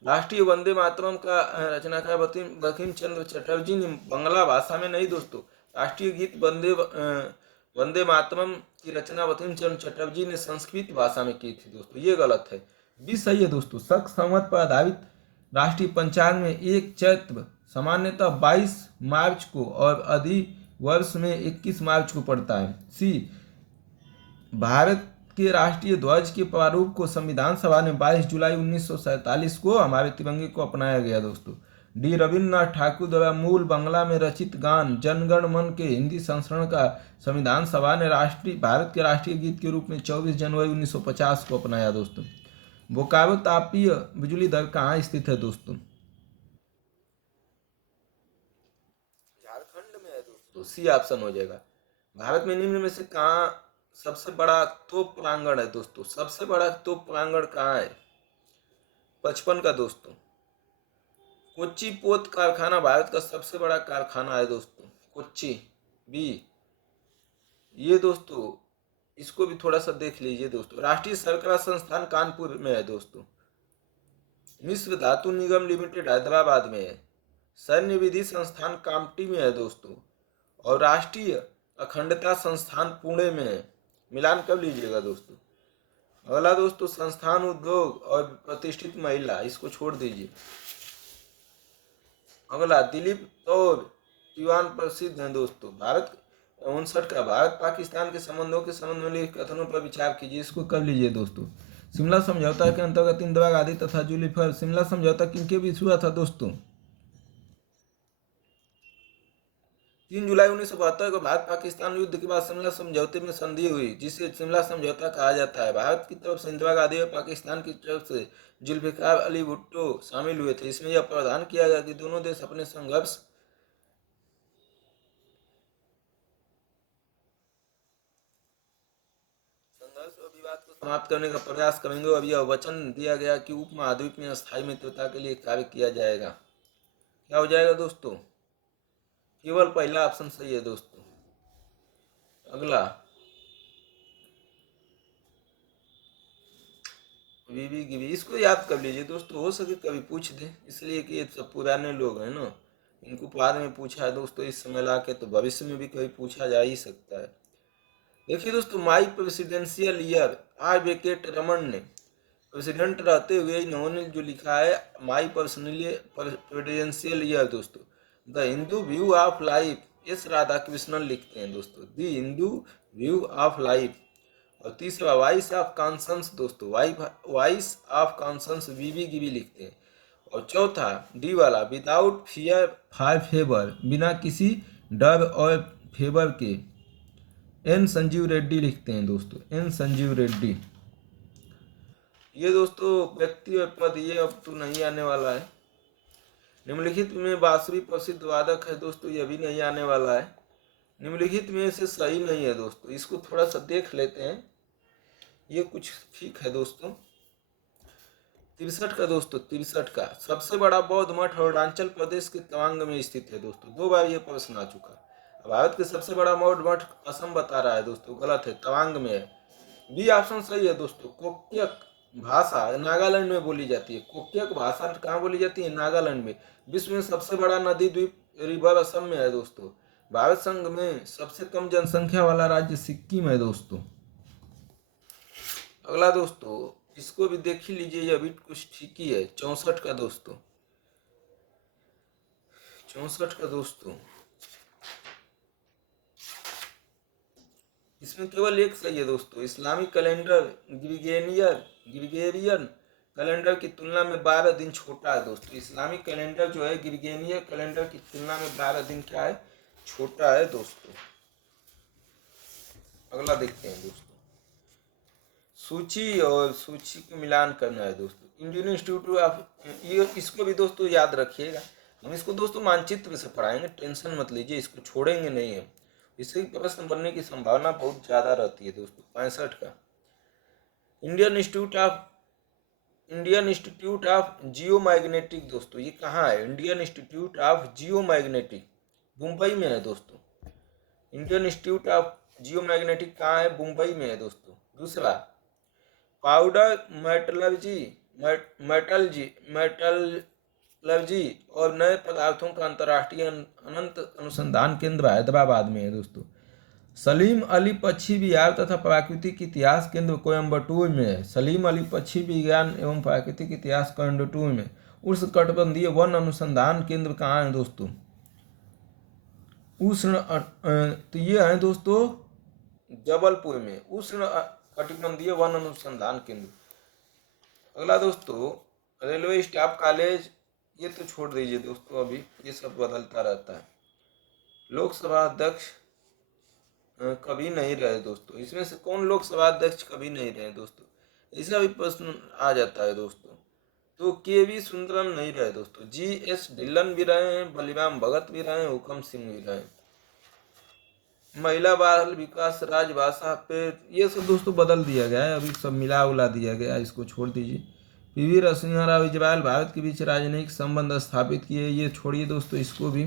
राष्ट्रीय वंदे मातरम का रचनाकार बंकिम चंद्र चटर्जी ने बांग्ला भाषा में नहीं दोस्तों। राष्ट्रीय गीत वंदे मातरम की रचना बंकिम चंद्र चटर्जी ने संस्कृत भाषा में की थी दोस्तों, ये गलत है। भी सही है दोस्तों। शक संवत पर आधारित राष्ट्रीय पंचांग में एक चैत्र सामान्यतः 22 मार्च को और अधिवर्ष में 21 मार्च को पड़ता है। सी, भारत के राष्ट्रीय ध्वज के प्रारूप को संविधान सभा ने 22 जुलाई 1947 को हमारे तिरंगे को अपनाया गया दोस्तों। डी, रविन्द्रनाथ ठाकुर द्वारा मूल बांग्ला में रचित गान जनगण मन के हिंदी संस्करण का संविधान सभा ने भारत के राष्ट्रीय गीत के रूप में 24 जनवरी 1950 को अपनाया दोस्तों। बोकारो तापीय बिजली दर कहाँ स्थित है दोस्तों? झारखंड में है दोस्तों, सी ऑप्शन हो जाएगा। भारत में निम्न में से कहाँ सबसे बड़ा तोप प्रांगण है दोस्तों? सबसे बड़ा तोप प्रांगण कहाँ है? 55 का दोस्तों। कोच्चि पोत कारखाना भारत का सबसे बड़ा कारखाना है दोस्तों, कोच्चि। बी, ये दोस्तों इसको भी थोड़ा सा देख लीजिए दोस्तों। राष्ट्रीय शर्करा संस्थान कानपुर में है दोस्तों। मिश्र धातु निगम लिमिटेड हैदराबाद में है। सैन्य विधि संस्थान कामटी में है दोस्तों। और राष्ट्रीय अखंडता संस्थान पुणे में है। मिलान कर लीजिएगा दोस्तों। अगला दोस्तों, संस्थान उद्योग और प्रतिष्ठित महिला, इसको छोड़ दीजिए। अगला, दिलीप तौर दीवान प्रसिद्ध हैं दोस्तों। भारत 59 का, भारत पाकिस्तान के संबंधों के संबंध में लिखे कथनों पर विचार कीजिए, इसको कर लीजिए दोस्तों। शिमला समझौता के अंतर्गत इंदिरा गांधी तथा जुल्फिकार, शिमला समझौता किनके बीच हुआ था दोस्तों? 3 जुलाई 1972 को भारत पाकिस्तान युद्ध के बाद शिमला समझौते में संधि हुई, जिसे शिमला समझौता कहा जाता है। भारत की तरफ से इंदिरा गांधी और पाकिस्तान की तरफ से जुल्फिकार अली भुट्टो शामिल हुए थे। इसमें यह प्रावधान किया गया कि दोनों देश अपने संघर्ष और विवाद को समाप्त करने का प्रयास करेंगे। अब यह वचन दिया गया कि उपमहाद्वीप में स्थायी मित्रता के लिए कार्य किया जाएगा। क्या हो जाएगा दोस्तों? केवल पहला ऑप्शन सही है दोस्तों। अगला, वीवी गिवी, इसको याद कर लीजिए दोस्तों, हो सके कभी पूछ दे, इसलिए कि ये सब पुराने लोग हैं ना, इनको बाद में पूछा है दोस्तों इस समय ला के, तो भविष्य में भी कभी पूछा जा ही सकता है। देखिए दोस्तों, my presidential year, R Venkataraman ने प्रेसिडेंट रहते हुए इन्होंने जो लिखा है माई प्रेसिडेंशियल ईयर दोस्तों, the Hindu view of life, S Radhakrishnan लिखते हैं दोस्तों, the Hindu view of life. और तीसरा, वॉइस ऑफ कॉन्शंस दोस्तों, वॉइस ऑफ कॉन्शंस, वीवी गिवी लिखते हैं। और चौथा, डी वाला, विदाउट फियर फॉर फेवर, बिना किसी डर और फेवर के, एन संजीव रेड्डी लिखते हैं दोस्तों, एन संजीव रेड्डी। ये दोस्तों व्यक्ति और पद ये अब तो नहीं आने वाला है। निम्नलिखित में बांसुरी प्रसिद्ध वादक है दोस्तों, ये भी नहीं आने वाला है। निम्नलिखित में से सही नहीं है दोस्तों, इसको थोड़ा सा देख लेते हैं। ये कुछ ठीक है दोस्तों। 63 का दोस्तों, 63 का, सबसे बड़ा बौद्ध मठ अरुणाचल प्रदेश के तवांग में स्थित है दोस्तों। 2 बार ये प्रश्न आ चुका। भारत के सबसे बड़ा बौद्ध मठ असम बता रहा है दोस्तों, गलत है, तवांग में है। बी ऑप्शन सही है दोस्तों। कोक्यक भाषा नागालैंड में बोली जाती है। कोक्यक भाषा कहाँ बोली जाती है? नागालैंड में। विश्व में सबसे बड़ा नदी द्वीप रिवर असम में है दोस्तों। भारत संघ में सबसे कम जनसंख्या वाला राज्य सिक्किम है दोस्तों। अगला दोस्तों, इसको भी देख ही लीजिए, ये अभी कुछ ठीक ही है। 64 का दोस्तों, 64 का दोस्तों, इसमें केवल एक सही है दोस्तों। इस्लामिक कैलेंडर ग्रिगोरियन कैलेंडर की तुलना में 12 दिन छोटा है दोस्तों। इस्लामिक कैलेंडर जो है ग्रिगोरियन कैलेंडर की तुलना में 12 दिन क्या है? छोटा है दोस्तों। अगला देखते हैं दोस्तों, सूची और सूची को मिलान करना है दोस्तों। इंडियन इंस्टीट्यूट ऑफ, ये इसको भी दोस्तों याद रखिएगा। हम इसको दोस्तों मानचित्र से पढ़ाएंगे, टेंशन मत लीजिए, इसको छोड़ेंगे नहीं हम। इससे प्रश्न बनने की संभावना बहुत ज़्यादा रहती है दोस्तों। 65 का Indian institute of, Indian institute of Jio magnetic दोस्तों, ये कहाँ है? Indian institute of Jio magnetic Mumbai में है दोस्तों। Indian institute of Jio magnetic कहाँ है? मुंबई में है दोस्तों। दूसरा, पाउडर मेटलर्जी, मेटलर्जी और नए पदार्थों का अंतर्राष्ट्रीय अनंत अनुसंधान केंद्र हैदराबाद में है दोस्तों। सलीम अली पक्षी विहार तथा प्राकृतिक इतिहास केंद्र कोयम्बटूर में है। सलीम अली पक्षी विज्ञान एवं प्राकृतिक इतिहास कोयम्बटूर में। उष्णकटिबंधीय वन अनुसंधान केंद्र कहाँ है दोस्तों? तो ये है दोस्तों जबलपुर में, उष्ण कटिबंधीय वन अनुसंधान केंद्र। अगला दोस्तों, रेलवे स्टाफ कॉलेज, ये तो छोड़ दीजिए दोस्तों, अभी ये सब बदलता रहता है। लोकसभा अध्यक्ष कभी नहीं रहे दोस्तों, इसमें से कौन लोकसभा अध्यक्ष कभी नहीं रहे दोस्तों? इसका भी प्रश्न आ जाता है दोस्तों। तो के.वी. सुंदरम नहीं रहे दोस्तों। जी.एस. ढिल्लन भी रहे हैं, बलिराम भगत भी रहे हैं, हुकम सिंह भी रहे हैं। महिला बाल विकास राजभाषा पे, ये सब दोस्तों बदल दिया गया है, अभी सब मिला उला दिया गया है, इसको छोड़ दीजिए। पी.वी. नरसिम्हा इजरायल भारत के बीच राजनयिक संबंध स्थापित किए, ये छोड़िए दोस्तों, इसको भी।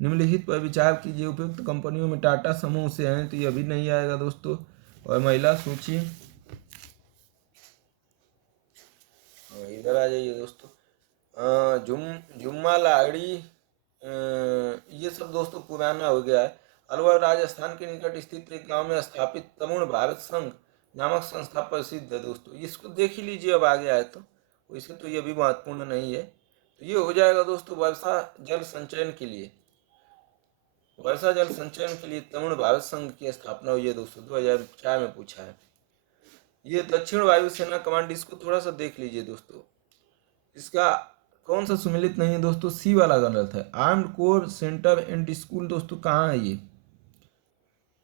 निम्नलिखित पर विचार कीजिए, उपयुक्त कंपनियों में टाटा समूह से हैं, तो ये अभी नहीं आएगा दोस्तों। और महिला सूची, इधर आ जाइए दोस्तों। जुम्मा लाड़ी, ये सब दोस्तों पुराना हो गया है। अलवर राजस्थान के निकट स्थित एक गांव में स्थापित तमुण भारत संघ नामक संस्था प्रसिद्ध है दोस्तों। इसको देख ही लीजिए, अब आ गया है तो वैसे तो ये भी महत्वपूर्ण नहीं है। तो ये हो जाएगा दोस्तों वर्षा जल संचयन के लिए। वर्षा जल संचयन के लिए तमुण भारत संघ की स्थापना हुई है दोस्तों, 2004 में पूछा है। ये दक्षिण वायुसेना कमांड, इसको थोड़ा सा देख लीजिए दोस्तों। इसका कौन सा सुमिलित नहीं है दोस्तों? सी वाला गलत है। Armed core centre and school दोस्तों कहाँ है ये?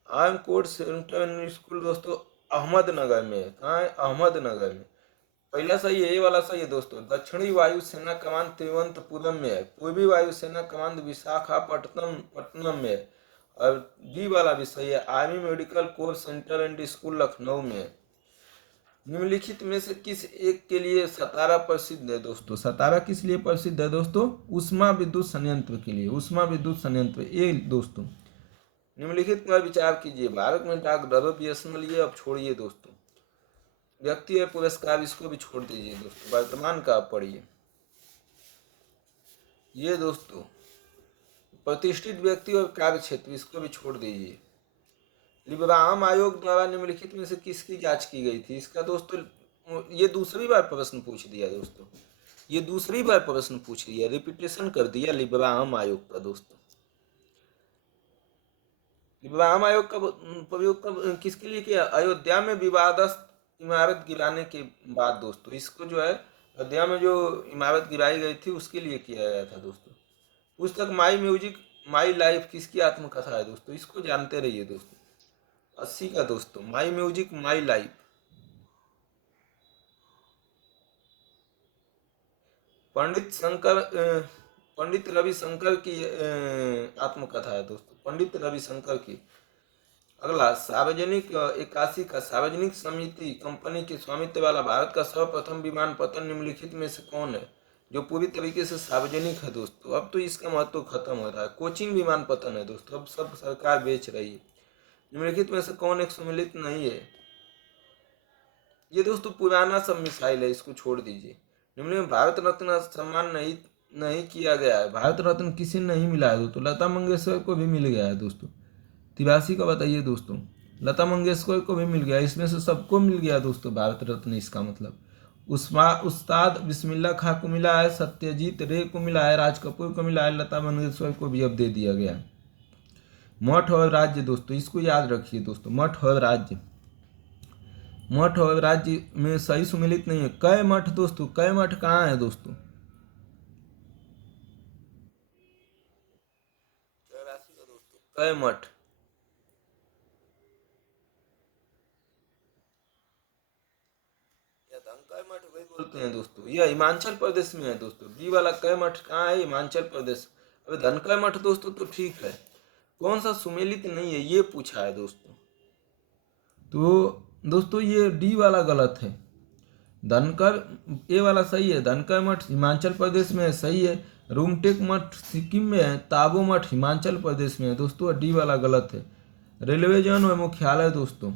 Arm core centre and school दोस्तों अहमदनगर में है। कहाँ है? अहमदनगर में। पहला सही है, ये वाला सही है दोस्तों। दक्षिणी वायुसेना कमान तिरुवनंतपुरम में है। पूर्वी वायुसेना कमान विशाखापट्टनम में है। और बी वाला भी सही है, army medical corps centre and school Lucknow में है। निम्नलिखित में से किस एक के लिए सतारा प्रसिद्ध है दोस्तों? सतारा किस लिए प्रसिद्ध है दोस्तों? उष्मा विद्युत संयंत्र के लिए। उष्मा विद्युत संयंत्र, ये दोस्तों। निम्नलिखित पर विचार कीजिए, भारत में डाक बीएसएनएल, ये अब छोड़िए दोस्तों। व्यक्ति और पुरस्कार, इसको भी छोड़ दीजिए दोस्तों। वर्तमान का आप पढ़िए। ये दोस्तों प्रतिष्ठित व्यक्ति और कार्य क्षेत्र, इसको भी छोड़ दीजिए। लिबराम आयोग द्वारा निम्नलिखित में से किसकी जांच की गई थी? इसका दोस्तों ये दूसरी बार प्रश्न पूछ दिया दोस्तों, ये दूसरी बार प्रश्न पूछ लिया, रिपीटेशन कर दिया लिबराम आयोग का दोस्तों। लिबराम आयोग का प्रयोग किसके लिए किया? अयोध्या में विवादस्थ इमारत गिराने के बाद दोस्तों, इसको जो है अयोध्या में जो इमारत गिराई गई थी उसके लिए किया गया था दोस्तों। पुस्तक माई म्यूजिक माई लाइफ किसकी आत्मकथा है दोस्तों? इसको जानते रहिए दोस्तों। 80 का दोस्तों, माई music my life. Pandit Ravishankar की आत्मकथा है दोस्तों, पंडित रविशंकर की। अगला, सार्वजनिक 81 का, सार्वजनिक समिति कंपनी के स्वामित्व वाला भारत का सर्वप्रथम विमानपत्तन निम्नलिखित में से कौन है जो पूरी तरीके से सार्वजनिक है दोस्तों? अब तो इसका महत्व खत्म हो रहा है। कोचिंग विमानपत्तन है दोस्तों, अब सब सरकार बेच रही है। निम्नलिखित में से कौन एक सम्मिलित नहीं है? ये दोस्तों पुराना सब मिसाइल है, इसको छोड़ दीजिए। निम्न में भारत रत्न सम्मान नहीं किया गया है। भारत रत्न किसी ने नहीं मिला है दोस्तों, लता मंगेशकर को भी मिल गया है दोस्तों। 83 का बताइए दोस्तों, लता मंगेशकर को भी मिल गया, इसमें से सबको मिल गया दोस्तों भारत रत्न। इसका मतलब उस्ताद बिस्मिल्लाह खां को मिला है, सत्यजीत रे को मिला है, राज कपूर को मिला है, लता मंगेशकर को भी अब दे दिया गया। मठ और राज्य दोस्तों, इसको याद रखिए दोस्तों, मठ और राज्य। मठ और राज्य में सही सुमिलित नहीं है। कै मठ दोस्तों, कै मठ कहाँ है दोस्तों? कै मठ बोलते हैं दोस्तों, यह हिमाचल प्रदेश में है दोस्तों। डी वाला कै मठ कहाँ है? हिमाचल प्रदेश। अबे धनकै मठ दोस्तों तो ठीक है, कौन सा सुमेलित नहीं है ये पूछा है दोस्तों। तो दोस्तों ये डी वाला गलत है। धनकर ए वाला सही है, धनकर मठ हिमाचल प्रदेश में है, सही है। रूमटेक मठ सिक्किम में है, ताबो मठ हिमाचल प्रदेश में है दोस्तों, डी वाला गलत है। रेलवे जोन व मुख्यालय दोस्तों,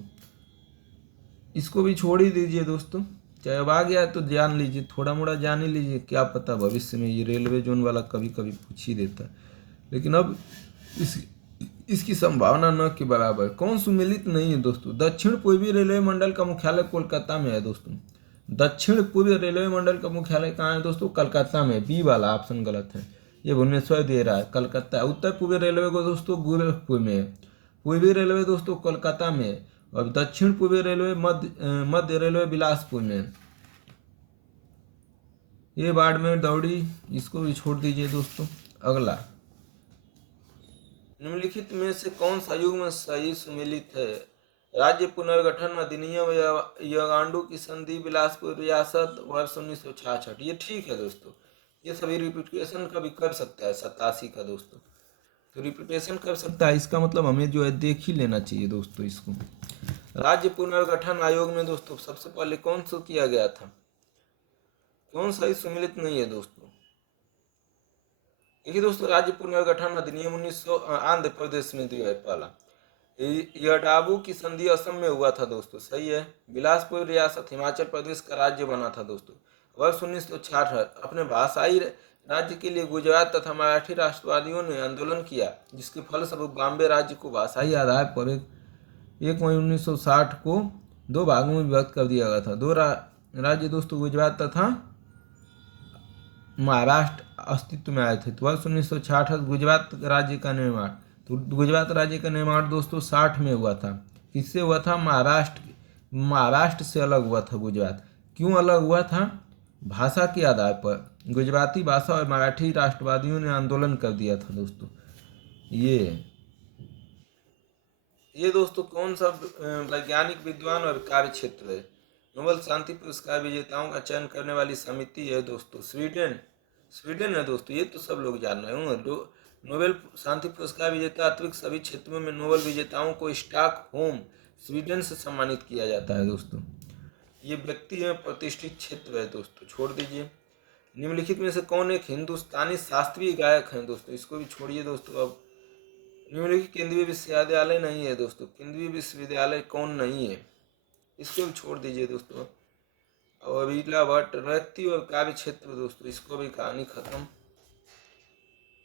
इसको भी छोड़ ही दीजिए दोस्तों, चाहे अब आ गया है तो जान लीजिए, थोड़ा मोड़ा जान ही लीजिए, क्या पता भविष्य में ये रेलवे जोन वाला कभी कभी पूछ ही देता है, लेकिन अब इसकी संभावना न के बराबर। कौन सुमेलित नहीं है दोस्तों? दक्षिण पूर्वी रेलवे मंडल का मुख्यालय कोलकाता में है दोस्तों। दक्षिण पूर्व रेलवे मंडल का मुख्यालय कहाँ है दोस्तों? कलकत्ता में। बी वाला ऑप्शन गलत है, ये भुवनेश्वर दे रहा है, कलकत्ता। उत्तर पूर्वी रेलवे को दोस्तों गोरखपुर में है। पूर्वी रेलवे दोस्तों कोलकाता में है, और दक्षिण पूर्वी रेलवे मध्य रेलवे बिलासपुर में है। ये बाड़मेर दौड़ी, इसको भी छोड़ दीजिए दोस्तों। अगला, निम्नलिखित में से कौन सा युग्म सही सुमेलित है? राज्य पुनर्गठन अधिनियम या गांडू की संधि, बिलासपुर रियासत, वर्ष 1966। ये ठीक है दोस्तों, ये सभी रिपीटेशन का भी कर सकता है, 87 का दोस्तों, तो रिपीटेशन कर सकता है, इसका मतलब हमें जो है देख ही लेना चाहिए दोस्तों इसको। राज्य पुनर्गठन आयोग में दोस्तों सबसे पहले कौन सा किया गया था? कौन सही सुमेलित नहीं है दोस्तों? देखिए दोस्तों, राज्य पुनर्गठन अधिनियम 1900 आंध्र प्रदेश में दिया है पहला। यडाबू की संधि असम में हुआ था दोस्तों, सही है। बिलासपुर रियासत हिमाचल प्रदेश का राज्य बना था दोस्तों, वर्ष 1966। अपने भाषाई राज्य के लिए गुजरात तथा मराठी राष्ट्रवादियों ने आंदोलन किया, जिसके फलस्वरूप बॉम्बे राज्य को भाषाई आधार पर 1 मई 1960 को 2 भागों में विभक्त कर दिया गया था। 2 राज्य दोस्तों गुजरात तथा महाराष्ट्र अस्तित्व में आए थे। तो वर्ष 1966 गुजरात राज्य का निर्माण, तो गुजरात राज्य का निर्माण दोस्तों 60 में हुआ था। किससे हुआ था? महाराष्ट्र से अलग हुआ था गुजरात। क्यों अलग हुआ था? भाषा के आधार पर गुजराती भाषा और मराठी राष्ट्रवादियों ने आंदोलन कर दिया था दोस्तों। ये दोस्तों कौन सा वैज्ञानिक विद्वान और कार्य क्षेत्र है? नोबेल शांति पुरस्कार विजेताओं का चयन करने वाली समिति है दोस्तों स्वीडन है दोस्तों, ये तो सब लोग जान रहे होंगे। नोबेल शांति पुरस्कार विजेता अतिरिक्त सभी क्षेत्रों में नोबेल विजेताओं को स्टॉकहोम स्वीडन से सम्मानित किया जाता है दोस्तों। ये व्यक्ति है, प्रतिष्ठित क्षेत्र है दोस्तों, छोड़ दीजिए। निम्नलिखित में से कौन एक हिंदुस्तानी शास्त्रीय गायक है दोस्तों? इसको भी छोड़िए दोस्तों। अब निम्नलिखित केंद्रीय विश्वविद्यालय नहीं है दोस्तों, केंद्रीय विश्वविद्यालय कौन नहीं है, इसको भी छोड़ दीजिए दोस्तों। और अभिला भट्ट, व्यक्ति और कार्य क्षेत्र दोस्तों, इसको भी कहानी खत्म,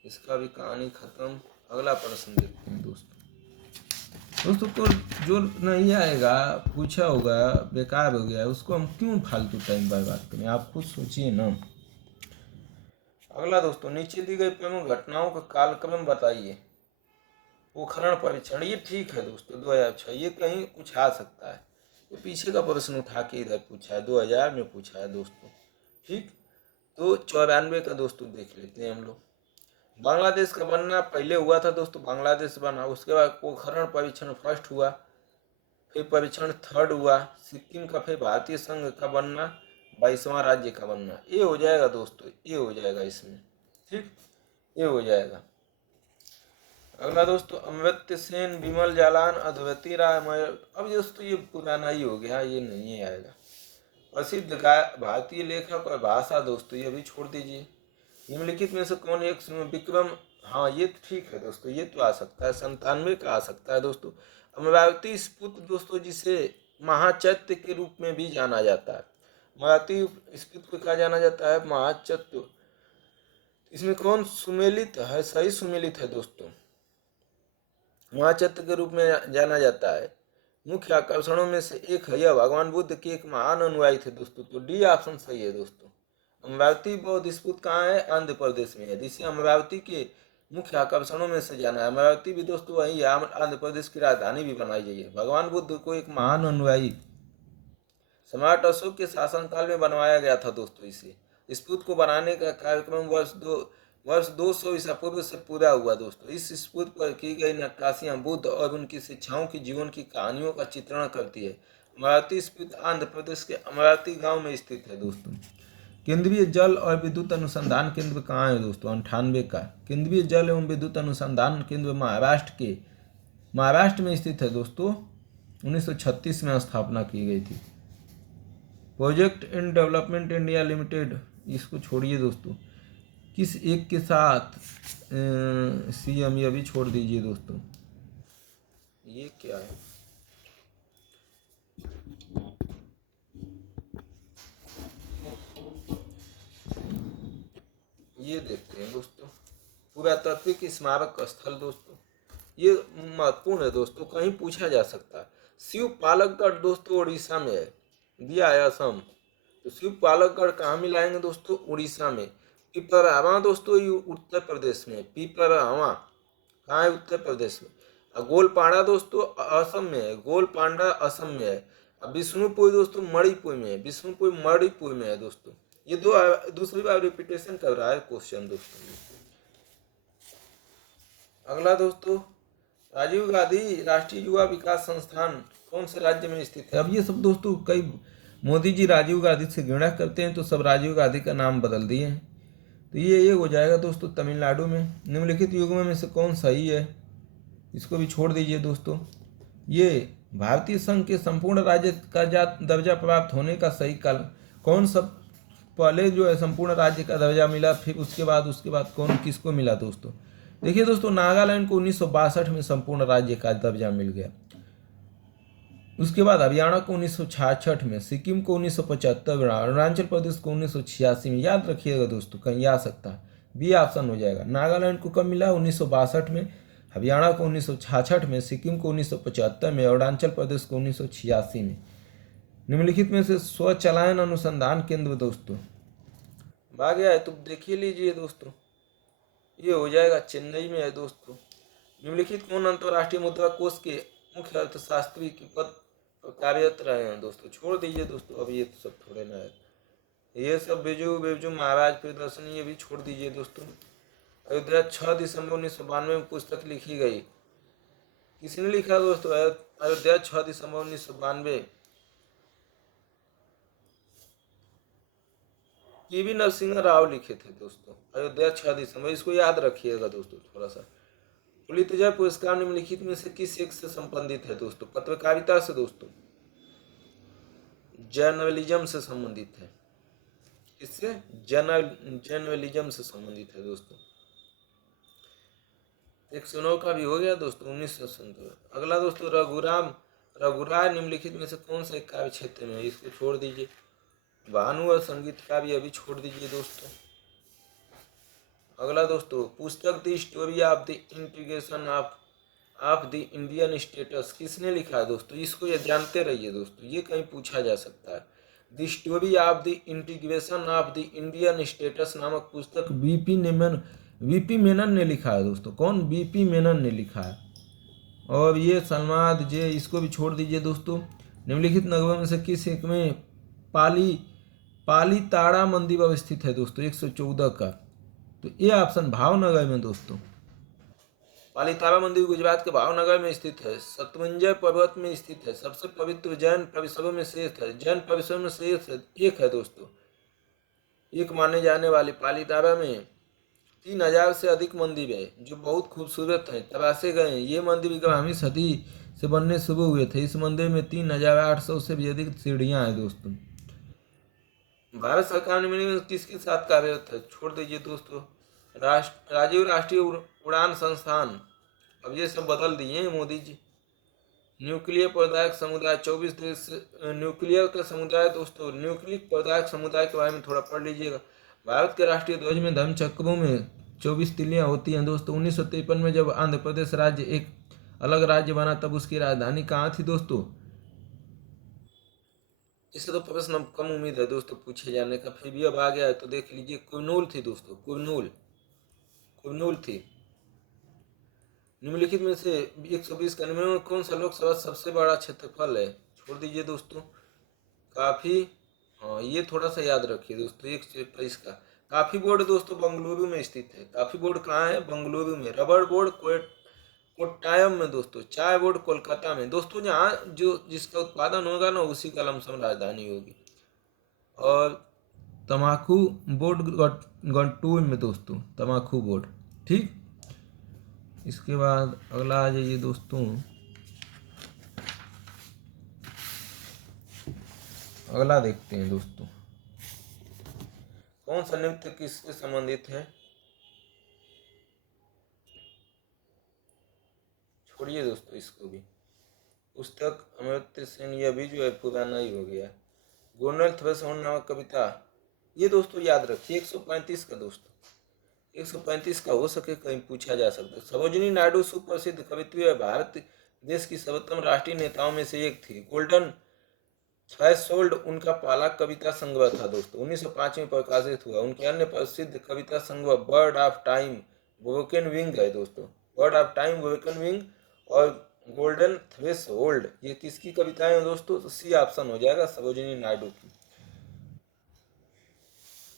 इसका भी कहानी खत्म। अगला प्रश्न देखते हैं दोस्तों को जो नहीं आएगा, पूछा होगा, बेकार हो गया, उसको हम क्यों फालतू टाइम बर्बाद करें, आप खुद सोचिए ना। अगला दोस्तों, नीचे दी गई प्रमुख घटनाओं का कालक्रम बताइए। पोखरण परीक्षण, ये ठीक है दोस्तों 2006, ये कहीं कुछ आ सकता है, तो पीछे का प्रश्न उठा के इधर पूछा है, 2000 में पूछा है दोस्तों, ठीक। तो 94 का दोस्तों देख लेते हैं हम लोग। बांग्लादेश का बनना पहले हुआ था दोस्तों, बांग्लादेश बना, उसके बाद पोखरण परीक्षण फर्स्ट हुआ, फिर परीक्षण थर्ड हुआ, सिक्किम का, फिर भारतीय संघ का बनना, 22वां राज्य का बनना। ये हो जाएगा दोस्तों, ये हो जाएगा इसमें, ठीक, ये हो जाएगा। अगला दोस्तों, अमर्त्य सेन, विमल जालान, अद्वैती राय मयर। अब दोस्तों ये पुराना ही हो गया, ये नहीं आएगा। प्रसिद्ध भारतीय लेखक और भाषा दोस्तों, ये भी छोड़ दीजिए। निम्नलिखित में से कौन एक विक्रम, हाँ ये ठीक है दोस्तों, ये तो आ सकता है, 97 का आ सकता है दोस्तों। अमरावती स्फूर्त दोस्तों, जिसे महाचैत्य के रूप में भी जाना जाता है, अमरावती स्फूर्त को कहा जाना जाता है महाचैत्य। इसमें कौन सुमेलित है? सही सुमेलित है दोस्तों, महाचैत्य के रूप में जाना जाता है। मुख्य आकर्षणों में से एक है, यह भगवान बुद्ध के एक महान अनुयायी थे दोस्तों, तो डी ऑप्शन सही है दोस्तों। अमरावती बौद्ध स्फूर्त कहाँ है? आंध्र प्रदेश में है, जिसे अमरावती के मुख्य आकर्षणों में से जाना है। अमरावती भी दोस्तों वही है, आंध्र प्रदेश की राजधानी भी बनाई गई है। भगवान बुद्ध को एक महान अनुयायी सम्राट अशोक के शासनकाल में बनवाया गया था दोस्तों। इसे स्फूर्त को बनाने का कार्यक्रम वर्ष 200 ईसा पूर्व से पूरा हुआ दोस्तों। इस स्फूर्त पर की गई नक्काशियां बुद्ध और उनकी शिक्षाओं की जीवन की कहानियों का चित्रण करती है। अमरावती स्थित आंध्र प्रदेश के अमरावती गांव में स्थित है दोस्तों। केंद्रीय जल और विद्युत अनुसंधान केंद्र कहाँ है दोस्तों? 98 का। केंद्रीय जल एवं विद्युत अनुसंधान केंद्र महाराष्ट्र में स्थित है दोस्तों। 1936 में स्थापना की गई थी। Project in development India limited, इसको छोड़िए दोस्तों। किस एक के साथ सीएम, ये अभी छोड़ दीजिए दोस्तों। ये क्या है? ये देखते हैं दोस्तों, पुरातात्विक स्मारक स्थल दोस्तों, ये महत्वपूर्ण है दोस्तों, कहीं पूछा जा सकता है। शिव पालकगढ़ दोस्तों उड़ीसा में है, दिया है असम। तो शिव पालकगढ़ कहाँ मिलाएंगे दोस्तों? उड़ीसा में। पिपरावा दोस्तों ये उत्तर प्रदेश में। पिपरावा कहाँ है? उत्तर प्रदेश में। और गोलपाड़ा दोस्तों असम में है। गोलपांडा असम में है। और विष्णुपुर दोस्तों मणिपुर में है। विष्णुपुर मणिपुर में है दोस्तों। ये दूसरी बार रिपीटेशन कर रहा है क्वेश्चन दोस्तों। अगला दोस्तों, राजीव गांधी राष्ट्रीय युवा विकास संस्थान कौन से राज्य में स्थित है? अब ये सब दोस्तों, कई मोदी जी राजीव गांधी से घृणा करते हैं तो सब राजीव गांधी का नाम बदल दिए हैं। तो ये हो जाएगा दोस्तों तमिलनाडु में। निम्नलिखित युग्म में से कौन सही है? इसको भी छोड़ दीजिए दोस्तों। ये भारतीय संघ के संपूर्ण राज्य का दर्जा प्राप्त होने का सही काल कौन सा? पहले जो है संपूर्ण राज्य का दर्जा मिला, फिर उसके बाद कौन किसको मिला दोस्तों? देखिए दोस्तों, नागालैंड को 1962 में संपूर्ण राज्य का दर्जा मिल गया। उसके बाद हरियाणा को 1966 में, सिक्किम को 1975 में, अरुणाचल प्रदेश को 1986 में। याद रखिएगा दोस्तों, कहीं आ सकता है, बी ऑप्शन हो जाएगा। नागालैंड को कब मिला? 1962 में, हरियाणा को 1966 में, सिक्किम को 1975 में, अरुणाचल प्रदेश को 1986 में। निम्नलिखित में से स्वचलायन अनुसंधान केंद्र दोस्तों भाग गया है, तो देखिए लीजिए दोस्तों, ये हो जाएगा चेन्नई में है दोस्तों। निम्नलिखित कौन अंतर्राष्ट्रीय मुद्रा कोष के मुख्य अर्थशास्त्री के पद पर कार्यरत रहे हैं दोस्तों? छोड़ दीजिए दोस्तों, अब ये तो सब थोड़े ना है। ये सब बिरजू महाराज प्रियदर्शनी, ये भी छोड़ दीजिए दोस्तों। अयोध्या 6 दिसंबर 1992 में पुस्तक लिखी गई। किसने लिखा दोस्तों? अयोध्या 6 दिसंबर 1992। पीवी नरसिंह राव लिखे थे दोस्तों। अयोध्या 6 दिसंबर, इसको याद रखिएगा दोस्तों थोड़ा सा। पुलित्जर पुरस्कार निम्नलिखित में से किस एक से संबंधित है दोस्तों? पत्रकारिता से दोस्तों, जर्नलिज्म से संबंधित है। इससे जर्नलिज्म से संबंधित है दोस्तों। 109 का भी हो गया दोस्तों, 1970। अगला दोस्तों, रघुराय निम्नलिखित में से कौन सा काव्य क्षेत्र में है? इसको छोड़ दीजिए। भानु और संगीत का भी अभी छोड़ दीजिए दोस्तों। अगला दोस्तों, पुस्तक the story of the integration of the Indian status किसने लिखा है दोस्तों? इसको ये जानते रहिए दोस्तों, ये कहीं पूछा जा सकता है। The story of the integration of the Indian status नामक पुस्तक वीपी मेनन ने लिखा है दोस्तों। कौन? वीपी मेनन ने लिखा है। और ये सलमान जे, इसको भी छोड़ दीजिए दोस्तों। निम्नलिखित नगरों में से किस एक में पाली ताड़ा मंदिर अवस्थित है दोस्तों? 114 का। तो ये ऑप्शन भावनगर में दोस्तों। पालीतारा मंदिर गुजरात के भावनगर में स्थित है। शतविंजय पर्वत में स्थित है। सबसे पवित्र जैन परिसरों में से एक है। जैन परिसरों में से एक है दोस्तों। एक माने जाने वाली पालीतारा में 3000 से अधिक मंदिर है जो बहुत खूबसूरत हैं, तराशे गए हैं। ये मंदिर 11वीं सदी से बनने शुरू हुए थे। इस मंदिर में 3800 से भी अधिक सीढ़ियाँ हैं दोस्तों। भारत सरकार ने किसके साथ कार्यरत है? छोड़ दीजिए दोस्तों। राजीव राष्ट्रीय उड़ान संस्थान, अब ये सब बदल दिए हैं मोदी जी। न्यूक्लियर पौधायक समुदाय 24 देश, न्यूक्लियर का समुदाय दोस्तों, न्यूक्लियर पौधायक समुदाय के बारे में थोड़ा पढ़ लीजिएगा। भारत के राष्ट्रीय ध्वज में धर्म चक्रों में 24 तिलियाँ होती हैं दोस्तों। 1953 में जब आंध्र प्रदेश राज्य एक अलग राज्य बना तब उसकी राजधानी कहाँ थी दोस्तों? इससे तो प्रश्न कम उम्मीद है दोस्तों पूछे जाने का, फिर भी अब आ गया है तो देख लीजिए। कुर्नूल थी दोस्तों, कुर्नूल थी। निम्नलिखित में से 120 का निम्न कौन सा लोकसभा सबसे बड़ा क्षेत्रफल है? छोड़ दीजिए दोस्तों। काफी, हाँ ये थोड़ा सा याद रखिए दोस्तों। 123 का। काफी बोर्ड दोस्तों बंगलुरु में स्थित है। काफी बोर्ड कहाँ है? बंगलुरु में। रबर बोर्ड कोट्टायम में दोस्तों, चाय बोर्ड कोलकाता में दोस्तों, जहाँ जो जिसका उत्पादन होगा ना उसी का लमसम राजधानी होगी। और तम्बाकू बोर्ड गंटूर में दोस्तों, तम्बाकू बोर्ड। ठीक, इसके बाद अगला आ जाइए दोस्तों, अगला देखते हैं दोस्तों, कौन सा नृत्य किससे संबंधित है। छोड़िए दोस्तों इसको भी, पुस्तक अमर्त्य सेन, यह भी जो है पुराना ही हो गया। गोनल थ्रेसहोल्ड नामक कविता, ये दोस्तों याद रखिए 135 का दोस्तों, 135 का हो सके कहीं पूछा जा सकता है। सरोजिनी नायडू सुप्रसिद्ध कवित्री है, भारत देश की सर्वोत्तम राष्ट्रीय नेताओं में से एक थी। गोल्डन थ्रेशोल्ड उनका पहला कविता संग्रह था दोस्तों, 1905 में प्रकाशित हुआ। उनके अन्य प्रसिद्ध कविता संग्रह bird of time, broken wing है दोस्तों, bird of time, broken wing और गोल्डन थ्रेशोल्ड। ये किसकी कविताएं हैं दोस्तों, तो सी ऑप्शन हो जाएगा, सरोजिनी नायडू की।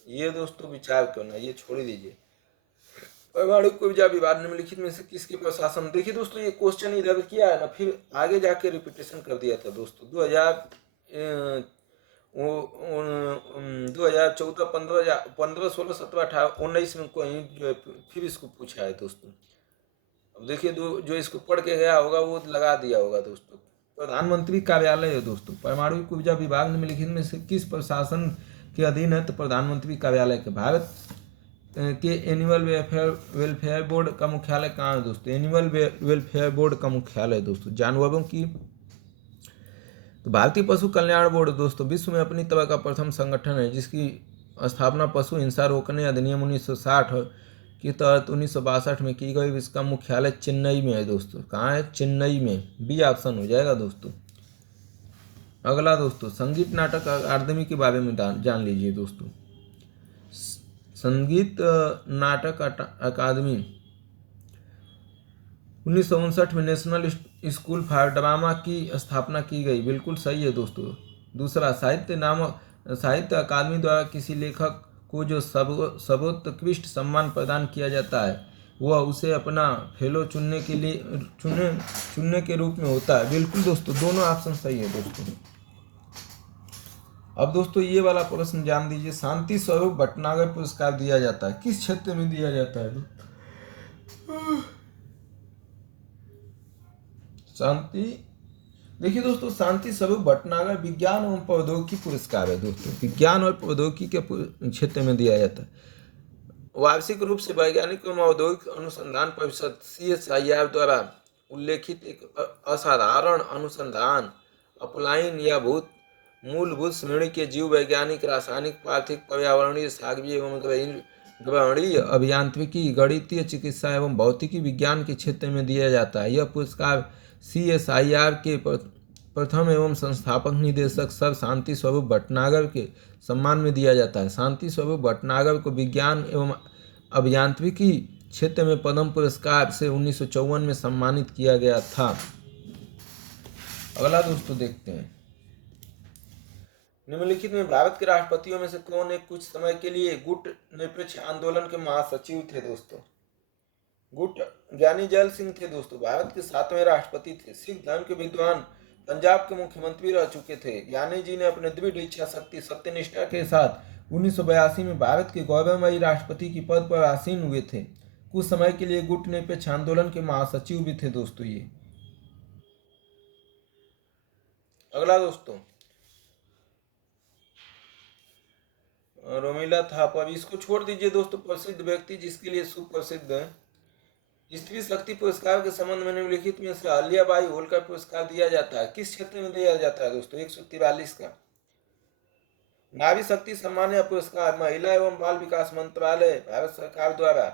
ये दोस्तों विचार करना, ये छोड़ दीजिए। परमाणु ऊर्जा विवाद निम्नलिखित में से किसके प्रशासन, देखिए दोस्तों ये क्वेश्चन इधर किया है ना, फिर आगे जाके रिपीटेशन कर दिया था दोस्तों। 2014, 15, 16, 17, 18, 19 में कोई जो है फिर इसको पूछा है दोस्तों। अब देखिए जो इसको पढ़ के गया होगा वो लगा दिया होगा दोस्तों। प्रधानमंत्री कार्यालय है दोस्तों, परमाणु ऊर्जा विभाग निम्नलिखित में से किस प्रशासन के अधीन है, तो प्रधानमंत्री कार्यालय के। भारत के एनिमल वेलफेयर बोर्ड का मुख्यालय कहाँ है दोस्तों, एनिमल वेलफेयर बोर्ड का मुख्यालय दोस्तों जानवरों की। तो भारतीय पशु कल्याण बोर्ड दोस्तों विश्व में अपनी तरह का प्रथम संगठन है, जिसकी स्थापना पशु हिंसा रोकने अधिनियम 1960 के तहत 1962 में की गई। इसका मुख्यालय चेन्नई में है दोस्तों, कहाँ है, चेन्नई में, बी ऑप्शन हो जाएगा दोस्तों। अगला दोस्तों, संगीत नाटक अकादमी के बारे में जान लीजिए दोस्तों। संगीत नाटक अकादमी 1959 में नेशनल स्कूल फॉर ड्रामा की स्थापना की गई, बिल्कुल सही है दोस्तों। दूसरा, साहित्य अकादमी द्वारा किसी लेखक को जो सर्वोत्कृष्ट सम्मान प्रदान किया जाता है वह उसे अपना फेलो चुनने के रूप में होता है, बिल्कुल दोस्तों, दोनों ऑप्शन सही है दोस्तों। अब दोस्तों ये वाला प्रश्न जान दीजिए, शांति स्वरूप भटनागर पुरस्कार दिया जाता है, किस क्षेत्र में दिया जाता है। शांति, देखिए दोस्तों, शांति स्वरूप भटनागर विज्ञान एवं प्रौद्योगिकी पुरस्कार है दोस्तों, विज्ञान और प्रौद्योगिकी के क्षेत्र में दिया जाता है। वार्षिक रूप से वैज्ञानिक एवं औद्योगिक अनुसंधान परिषद CSIR द्वारा उल्लेखित एक असाधारण अनुसंधान अपलाइन या मूलभूत श्रेणी के जीव वैज्ञानिक, रासायनिक, पार्थिव, पर्यावरणीय, सागरीय एवं ग्रहणीय, अभियांत्रिकी, गणितीय, चिकित्सा एवं भौतिकी विज्ञान के क्षेत्र में दिया जाता है। यह पुरस्कार CSIR के प्रथम एवं संस्थापक निदेशक सर शांति स्वरूप भटनागर के सम्मान में दिया जाता है। शांति स्वरूप भटनागर को विज्ञान एवं अभियांत्रिकी क्षेत्र में पद्म पुरस्कार से 1954 में सम्मानित किया गया था। अगला दोस्तों देखते हैं, निम्नलिखित में भारत के राष्ट्रपतियों में से कौन एक कुछ समय के लिए गुट निरपेक्ष आंदोलन के महासचिव थे दोस्तों। गुट ज्ञानी जैल सिंह थे दोस्तों, भारत के 7वें राष्ट्रपति थे। सिख धर्म के विद्वान, पंजाब के मुख्यमंत्री रह चुके थे। ज्ञानी जी ने अपने दृढ़ इच्छा शक्ति, सत्यनिष्ठा के साथ 1982 में भारत के गौरवमयी राष्ट्रपति की पद पर आसीन हुए थे। कुछ समय के लिए गुट निरपेक्ष आंदोलन के महासचिव भी थे दोस्तों ये। अगला दोस्तों, रोमिला थापा, इसको छोड़ दीजिए दोस्तों। प्रसिद्ध व्यक्ति जिसके लिए सुप्रसिद्ध है, स्त्री शक्ति पुरस्कार के संबंध में निम्नलिखित में से अहिल्याबाई होलकर पुरस्कार दिया जाता है, किस क्षेत्र में दिया जाता है दोस्तों, 143 का। नारी शक्ति सम्मान या पुरस्कार महिला एवं बाल विकास मंत्रालय भारत सरकार द्वारा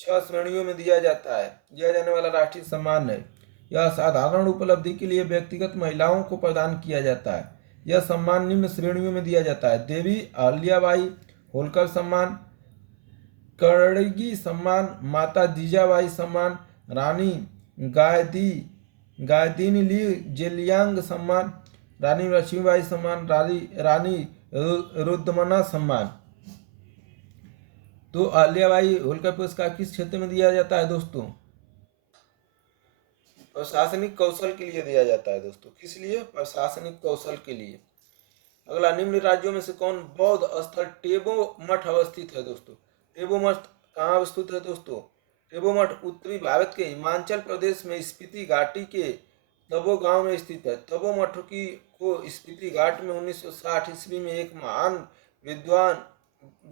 6 श्रेणियों में दिया जाता है, दिया जाने वाला राष्ट्रीय सम्मान है। यह साधारण उपलब्धि के लिए व्यक्तिगत महिलाओं को प्रदान किया जाता है। यह सम्मान निम्न श्रेणियों में दिया जाता है: देवी अहिल्याबाई होलकर सम्मान, कर्णगी सम्मान, माता जीजाबाई सम्मान, रानी गायदिनी जेलियांग सम्मान, रानी लक्ष्मीबाई सम्मान, रानी रुद्रमना सम्मान। तो अहिल्याबाई होलकर पुरस्कार किस क्षेत्र में दिया जाता है दोस्तों, प्रशासनिक कौशल के लिए दिया जाता है दोस्तों। किस लिए? प्रशासनिक कौशल के लिए। अगला, निम्न राज्यों में से कौन बौद्ध स्थल टेबो मठ अवस्थित है दोस्तों? टेबो मठ कहाँ अवस्थित है दोस्तों? टेबो मठ उत्तरी भारत के हिमाचल प्रदेश में स्पीति घाटी के तबो गांव में स्थित है। तबो मठ की को स्पीति घाट में 1960 ईस्वी में एक महान विद्वान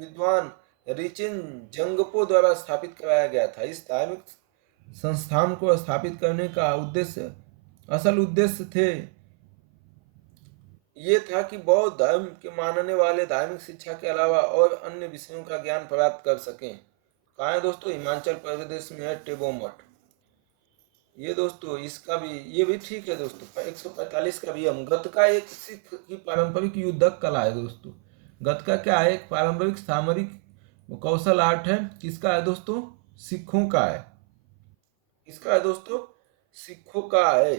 विद्वान रिचिन जंगपो द्वारा स्थापित कराया गया था। इस धार्मिक संस्थान को स्थापित करने का असल उद्देश्य ये था कि बौद्ध धर्म के मानने वाले धार्मिक शिक्षा के अलावा और अन्य विषयों का ज्ञान प्राप्त कर सकें। कहाँ है दोस्तों? हिमाचल प्रदेश में है टेबो मठ। ये दोस्तों इसका भी, ये भी ठीक है दोस्तों। 145 का भी हम, गतका एक सिख की पारंपरिक युद्धक कला है दोस्तों। गतका क्या है? एक पारंपरिक सामरिक कौशल आर्ट है। किसका है दोस्तों? सिखों का है। किसका है दोस्तों? सिखों का है।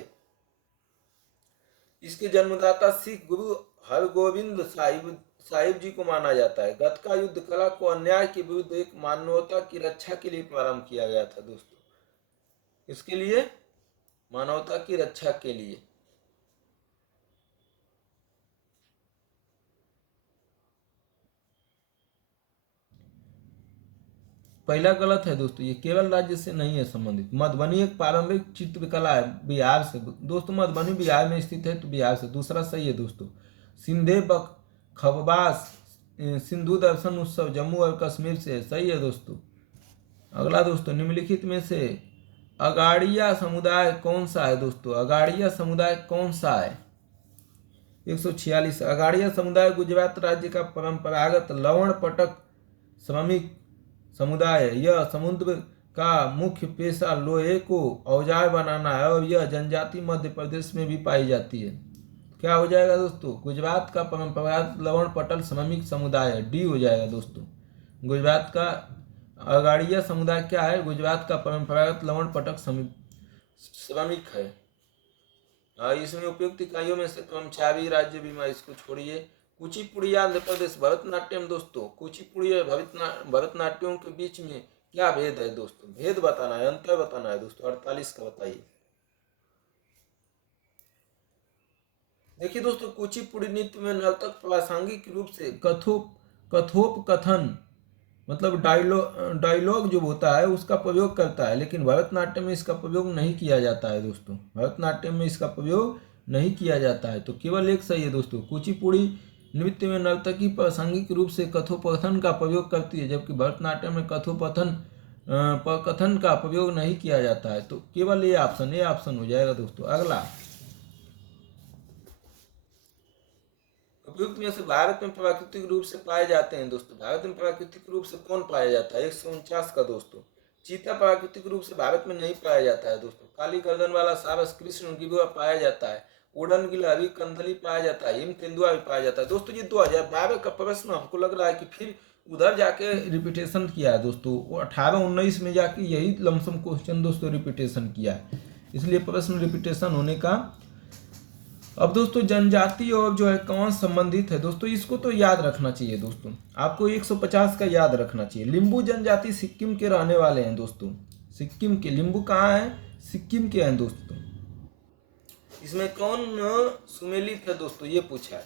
इसके जन्मदाता सिख गुरु हरगोविंद साहिब जी को माना जाता है। गतका युद्ध कला को अन्याय के विरुद्ध एक मानवता की रक्षा के लिए प्रारंभ किया गया था दोस्तों। इसके लिए मानवता की रक्षा के लिए। पहला गलत है दोस्तों, ये केवल राज्य से नहीं है संबंधित। मधुबनी एक पारंपरिक चित्रकला है, बिहार से दोस्तों। मधुबनी बिहार में स्थित है तो बिहार से। दूसरा सही है दोस्तों। सिंधे बक खबबास सिंधु दर्शन उत्सव जम्मू और कश्मीर से, सही है दोस्तों। अगला दोस्तों, निम्नलिखित में से अगाड़िया समुदाय कौन सा है दोस्तों? अगाड़िया समुदाय कौन सा है? 146। अगाड़िया समुदाय गुजरात राज्य का परंपरागत लवण पटक श्रमिक समुदाय है। यह समुद्र का मुख्य पेशा लोहे को औजार बनाना है और यह जनजाति मध्य प्रदेश में भी पाई जाती है। क्या हो जाएगा दोस्तों? गुजरात का परंपरागत लवण पटल श्रमिक समुदाय है, डी हो जाएगा दोस्तों। गुजरात का अगाड़िया समुदाय क्या है? गुजरात का परंपरागत लवण पटक श्रमिक है। इसमें उपयुक्त इकाइयों में से कर्मचारी राज्य बीमा, इसको छोड़िए। कुचिपुड़ी आंध्र प्रदेश, भरतनाट्यम दोस्तों। कुचिपुड़ी और भरतनाट्यम के बीच में क्या भेद है दोस्तों? भेद बताना है, अंतर बताना है दोस्तों। 48 का बताइए। देखिए दोस्तों, कुचिपुड़ी नृत्य में नर्तक प्रासंगिक रूप से कथोपकथन मतलब डायलॉग जो होता है उसका प्रयोग करता है, लेकिन भरतनाट्यम में इसका प्रयोग नहीं किया जाता है दोस्तों। भरतनाट्यम में इसका प्रयोग नहीं किया जाता है, तो केवल एक सही है दोस्तों। कुचिपुड़ी नृत्य में नर्तकी प्रासंगिक रूप से कथोपकथन का प्रयोग करती है, जबकि भरतनाट्यम में कथन का प्रयोग नहीं किया जाता है, तो केवल ये ऑप्शन हो जाएगा दोस्तों। अगला, उपयुक्त में से भारत में प्राकृतिक रूप से पाए जाते हैं दोस्तों। भारत में प्राकृतिक रूप से कौन पाया जाता है? 149 का दोस्तों। चीता प्राकृतिक रूप से भारत में नहीं पाया जाता है दोस्तों। काली गर्दन वाला सारस कृष्ण गिरुआ पाया जाता है। उड़न गिलहरी कंदली पाया जाता है। हिम तेंदुआ भी पाया जाता है दोस्तों। ये 2012 का प्रश्न हमको लग रहा है कि फिर उधर जाके रिपीटेशन किया है दोस्तों। वो 18-19 में जाके यही लमसम क्वेश्चन दोस्तों रिपीटेशन किया है, इसलिए प्रश्न रिपीटेशन होने का। अब दोस्तों, जनजाति और जो है कौन संबंधित है दोस्तों, इसको तो याद रखना चाहिए दोस्तों। आपको 150 का याद रखना चाहिए। लिंबू जनजाति सिक्किम के रहने वाले हैं दोस्तों। सिक्किम के लिंबू कहाँ है? सिक्किम के हैं दोस्तों। इसमें कौन सुमेलित है दोस्तों, ये पूछा है।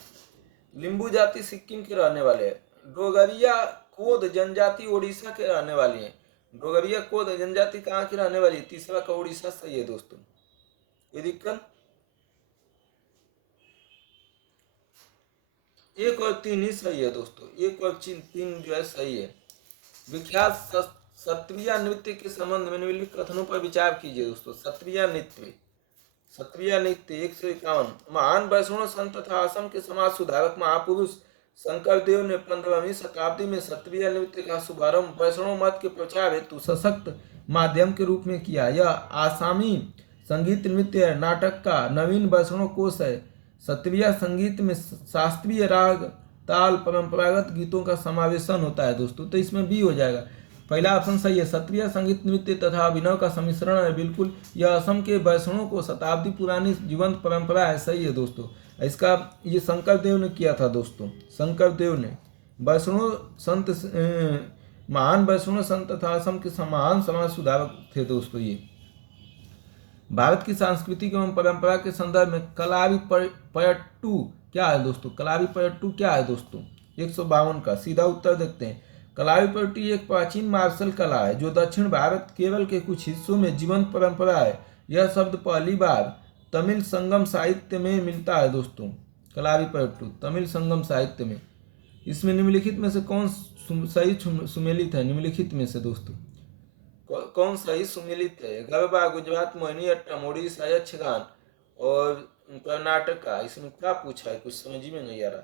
लिंबू जाति सिक्किम के रहने वाले हैं। डोगरिया कोद जनजाति उड़ीसा के रहने वाली है। डोगरिया कोद जनजाति कहाँ की रहने वाली है? तीसरा का उड़ीसा सही है दोस्तों। कोई दिक्कत? 1 और 3 ही सही है दोस्तों। 1 और 3 जो है सही है। विख्यात सत्रिया नृत्य के संबंध में निम्नलिखित कथनों पर विचार कीजिए दोस्तों। सत्रिया नृत्य 151। महान वैष्णव संत तथा असम के समाज सुधारक महापुरुष शंकरदेव ने 15वीं शताब्दी में सत्रिया नृत्य का शुभारंभ वैष्णव मत के प्रचार हेतु सशक्त माध्यम के रूप में किया। यह आसामी संगीत नृत्य नाटक का नवीन वैष्णव कोश है। सत्रिया संगीत में शास्त्रीय राग ताल परंपरागत गीतों का समावेशन होता है दोस्तों, तो इसमें भी हो जाएगा। पहला ऑप्शन सही है। सत्रिया संगीत नृत्य तथा अभिनव का सम्मिश्रण है, बिल्कुल। यह असम के वैष्णवों को शताब्दी पुरानी जीवंत परंपरा है, सही है दोस्तों। इसका ये शंकर देव ने किया था दोस्तों। शंकर देव ने वैष्णव संत, महान वैष्णव संत तथा असम के महान समाज सुधारक थे दोस्तों। ये भारत की सांस्कृतिक एवं परंपरा के संदर्भ में कलारीपयट्टू क्या है दोस्तों? कलारीपयट्टू क्या है दोस्तों? 152 का सीधा उत्तर देखते हैं। कलारीपयट्टू एक प्राचीन मार्शल कला है जो दक्षिण भारत केरल के कुछ हिस्सों में जीवंत परंपरा है। यह शब्द पहली बार तमिल संगम साहित्य में मिलता है दोस्तों। कलारीपयट्टू तमिल संगम साहित्य में। इसमें निम्नलिखित में से कौन सही सुमेलित है? निम्नलिखित में से दोस्तों कौन सही सुमेलित है? गरबा, गुजरात, मोहिनीअट्टम, उड़ीसा, यक्षगान और कर्नाटक का। इसमें क्या पूछा है? कुछ समझ में नहीं आ रहा।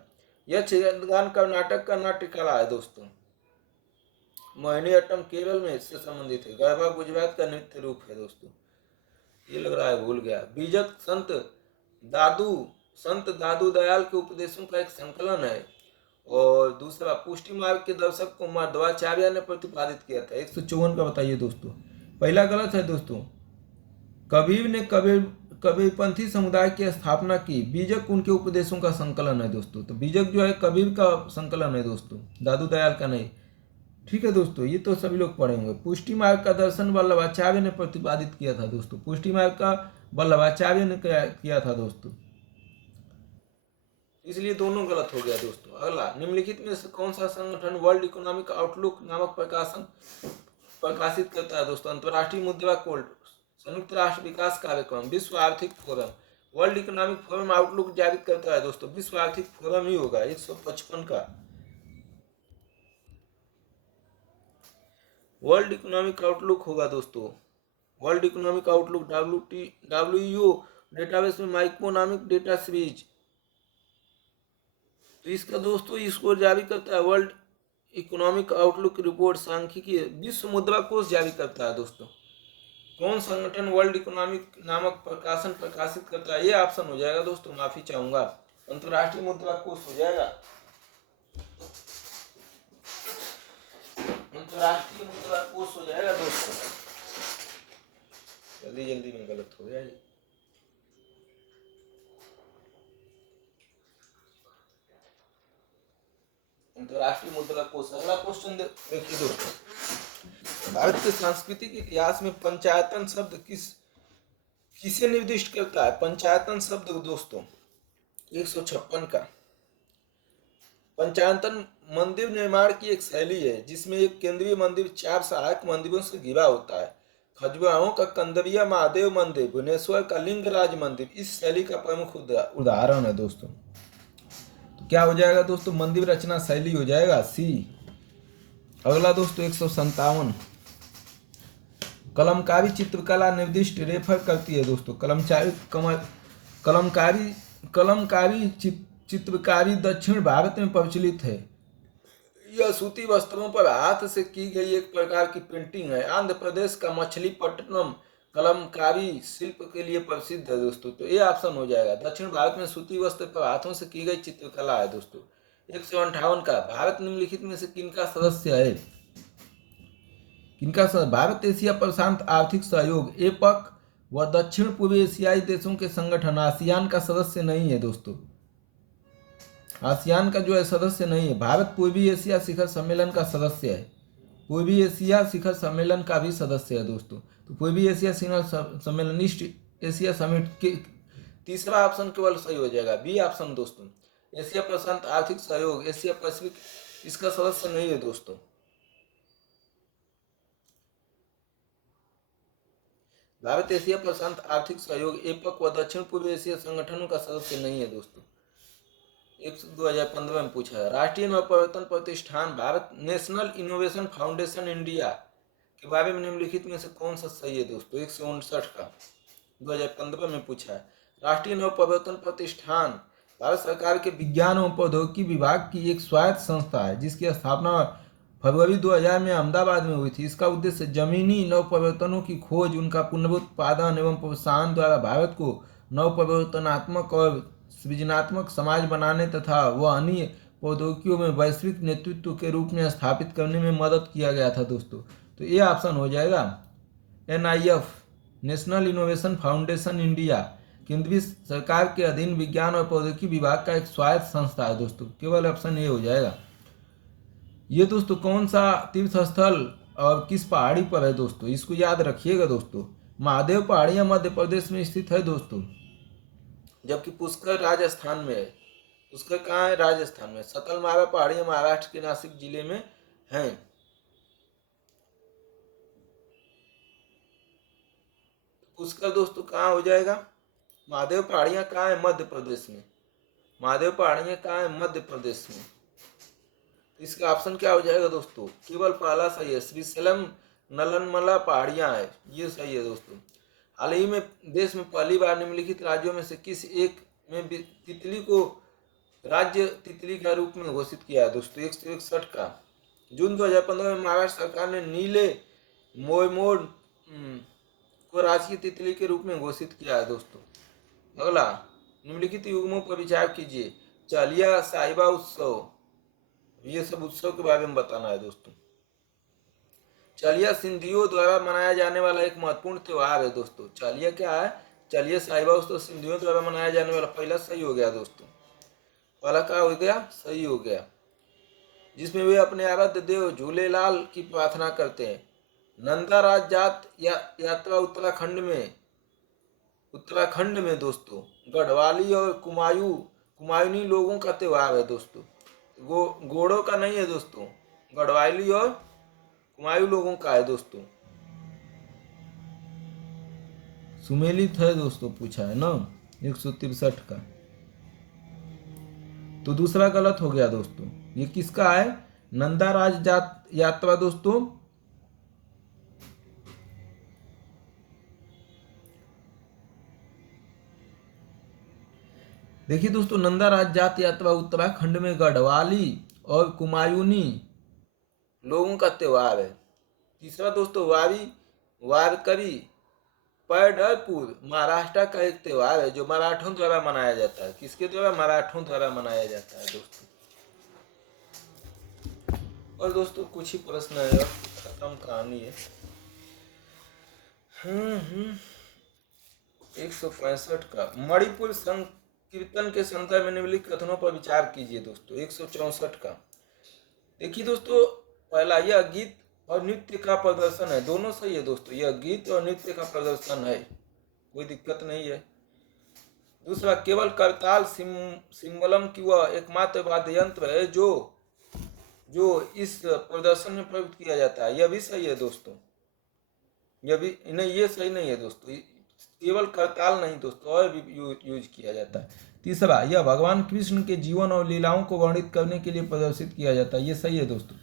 यक्षगान कर्नाटक का नाट्य कला है दोस्तों। मोहिनीअट्टम केरल में इससे संबंधित है। गरबा गुजरात का नृत्य रूप है दोस्तों। ये लग रहा है भूल गया। बीजक संत दादू दयाल के उपदेशों का एक संकलन है। और दूसरा पुष्टि मार्ग के दर्शक को माधवाचार्य ने प्रतिपादित किया था। 154 का बताइए दोस्तों। पहला गलत है दोस्तों। कबीर ने कबीरपंथी समुदाय की स्थापना की। बीजक उनके उपदेशों का संकलन है दोस्तों। तो बीजक जो है कबीर का संकलन है दोस्तों, दादू दयाल का नहीं। ठीक है दोस्तों, ये तो सभी लोग पढ़े होंगे। पुष्टि मार्ग का दर्शन वल्लभाचार्य ने प्रतिपादित किया था दोस्तों। पुष्टि मार्ग का वल्लभाचार्य ने किया था दोस्तों, इसलिए दोनों गलत हो गया दोस्तों। अगला, निम्नलिखित में से कौन सा संगठन वर्ल्ड इकोनॉमिक आउटलुक नामक प्रकाशित करता है दोस्तों? अंतर्राष्ट्रीय मुद्रा कोष, संयुक्त राष्ट्र विकास कार्यक्रम, विश्व आर्थिक forum. World economic forum outlook जारी करता है दोस्तों, विश्व आर्थिक फोरम ही होगा। 155 का वर्ल्ड इकोनॉमिक आउटलुक होगा दोस्तों। World economic outlook WEO database में माइक्रोइकोनॉमिक डेटा सीरीज। तो इसका दोस्तों स्कोर जारी करता है वर्ल्ड इकोनॉमिक आउटलुक रिपोर्ट सांख्यिकी विश्व मुद्रा कोष जारी करता है दोस्तों। कौन संगठन वर्ल्ड इकोनॉमिक नामक प्रकाशन प्रकाशित करता है? ये ऑप्शन हो जाएगा दोस्तों, माफी चाहूंगा, अंतर्राष्ट्रीय मुद्रा कोष हो जाएगा। अंतर्राष्ट्रीय मुद्रा कोष हो जाएगा दोस्तों। जल्दी जल्दी में गलत हो गया ये। अंतर्राष्ट्रीय मुद्रा कोष। अगला क्वेश्चन देखिए दोस्तों। भारत के सांस्कृतिक इतिहास में पंचायतन शब्द किसे निर्दिष्ट करता है? पंचायतन शब्द दोस्तों 156 का। पंचायतन मंदिर निर्माण की एक शैली है जिसमें एक केंद्रीय मंदिर 4 सहायक मंदिरों से घिरा होता है। खजुराहो का कंदरिया महादेव मंदिर, भुवनेश्वर का लिंगराज मंदिर इस शैली का प्रमुख उदाहरण है दोस्तों। तो क्या हो जाएगा दोस्तों? मंदिर रचना शैली हो जाएगा सी। अगला दोस्तों 157, कलमकारी चित्रकला निर्दिष्ट रेफर करती है दोस्तों। कलमकारी चित्रकारी दक्षिण भारत में प्रचलित है। यह सूती वस्त्रों पर हाथ से की गई एक प्रकार की पेंटिंग है। आंध्र प्रदेश का मछलीपट्टनम कलमकारी शिल्प के लिए प्रसिद्ध है दोस्तों। तो ये ऑप्शन हो जाएगा। दक्षिण भारत में सूती वस्त्र पर हाथों से की गई चित्रकला है दोस्तों। 158 का, भारत निम्नलिखित में से किनका सदस्य है? भारत एशिया प्रशांत आर्थिक सहयोग एपक व दक्षिण पूर्व एशियाई देशों के संगठन आसियान का सदस्य नहीं है दोस्तों। आसियान का जो है सदस्य नहीं है। भारत पूर्वी एशिया शिखर सम्मेलन का सदस्य है। पूर्वी एशिया शिखर सम्मेलन का भी सदस्य है दोस्तों। तो पूर्वी एशिया शिखर सम्मेलन, ईस्ट एशिया समिट के तीसरा ऑप्शन केवल सही हो जाएगा, बी ऑप्शन दोस्तों। एशिया प्रशांत आर्थिक सहयोग एशिया पैसिफिक इसका सदस्य नहीं है दोस्तों। भारत एशिया प्रशांत आर्थिक सहयोग एपक व दक्षिण पूर्व एशिया संगठनों का सदस्य नहीं है दोस्तों। 2015 में पूछा है। राष्ट्रीय नवप्रवर्तन प्रतिष्ठान Bharat national innovation foundation India के बारे में निम्नलिखित में से कौन सा सही है दोस्तों? 159 का 2015 में पूछा है। राष्ट्रीय नवप्रवर्तन प्रतिष्ठान भारत सरकार के विज्ञान एवं प्रौद्योगिकी विभाग की एक स्वायत्त संस्था है जिसकी स्थापना फरवरी 2000 में अहमदाबाद में हुई थी। इसका उद्देश्य जमीनी नवप्रवर्तनों की खोज, उनका पुनरुत्पादन एवं प्रोत्साहन द्वारा भारत को नवप्रवर्तनात्मक और सृजनात्मक समाज बनाने तथा वह अन्य प्रौद्योगिकियों में वैश्विक नेतृत्व के रूप में स्थापित करने में मदद किया गया था दोस्तों। तो ये ऑप्शन हो जाएगा NIF, national innovation foundation India, केंद्रीय सरकार के अधीन विज्ञान और प्रौद्योगिकी विभाग का एक स्वायत्त संस्था है दोस्तों। केवल ऑप्शन ए हो जाएगा। ये दोस्तों कौन सा तीर्थ स्थल और किस पहाड़ी पर है दोस्तों? इसको याद रखिएगा दोस्तों। महादेव पहाड़ियाँ मध्य प्रदेश में स्थित है दोस्तों, जबकि पुष्कर राजस्थान में है। पुष्कर कहाँ है? राजस्थान में। सतलमाला पहाड़ियाँ महाराष्ट्र के नासिक जिले में हैं। पुष्कर दोस्तों कहाँ हो जाएगा? महादेव पहाड़ियाँ कहाँ है? मध्य प्रदेश में। महादेव पहाड़ियाँ कहाँ है? मध्य प्रदेश में। इसका ऑप्शन क्या हो जाएगा दोस्तों? केवल पहला सही है, श्रीशैलम नलनमला पहाड़ियाँ है, ये सही है दोस्तों। हाल ही में देश में पहली बार निम्नलिखित राज्यों में से किस एक में तितली को राज्य तितली का रूप में घोषित किया है दोस्तों? 161 का। जून 2015 में महाराष्ट्र सरकार ने नीले मोयमोड को राजकीय तितली के रूप में घोषित किया है दोस्तों। अगला, निम्नलिखित युग्मों पर विचार कीजिए। चालिया, साहिबा उत्सव, ये सब उत्सव के बारे में बताना है दोस्तों। चालिया सिंधियों द्वारा मनाया जाने वाला एक महत्वपूर्ण त्योहार है दोस्तों। चालिया क्या है? चालिया साहिबा उत्सव सिंधियों द्वारा मनाया जाने वाला, पहला सही हो गया दोस्तों। पहला क्या हो गया? सही हो गया। जिसमें वे अपने आराध्य देव झूलेलाल की प्रार्थना करते हैं। नंदा राज जात यात्रा उत्तराखंड में दोस्तों गढ़वाली और कुमायूनी लोगों का त्योहार है दोस्तों। गोड़ों का नहीं है दोस्तों, गढ़वाली और कुमायूं लोगों का है दोस्तों। सुमेलित है दोस्तों, पूछा है ना 163 का। तो दूसरा गलत हो गया दोस्तों। ये किसका है? नंदा राज जात यात्रा दोस्तों देखिए दोस्तों, नंदा राज जात यात्रा उत्तराखंड में गढ़वाली और कुमायूनी लोगों का त्योहार है। तीसरा दोस्तों वारकरी पंढरपुर महाराष्ट्र का एक त्योहार है जो मराठों द्वारा मनाया जाता है। किसके द्वारा? मराठों द्वारा मनाया जाता है दोस्तों। और दोस्तों कुछ ही प्रश्न है और खत्म कहानी है। 165 का, मणिपुर संकीर्तन के संदर्भ में निम्नलिखित कथनों पर विचार कीजिए दोस्तों। 164 का, देखिए दोस्तों, पहला यह गीत और नृत्य का प्रदर्शन है, दोनों सही है दोस्तों। यह गीत और नृत्य का प्रदर्शन है, कोई दिक्कत नहीं है। दूसरा, केवल करताल सिम्बलम की वह एकमात्र वाद्य यंत्र है जो इस प्रदर्शन में प्रयुक्त किया जाता है, यह भी सही है दोस्तों। यह भी नहीं, ये सही नहीं है दोस्तों। केवल करताल नहीं दोस्तों, और भी यूज किया जाता है। तीसरा, यह भगवान कृष्ण के जीवन और लीलाओं को वर्णित करने के लिए प्रदर्शित किया जाता है, ये सही है दोस्तों।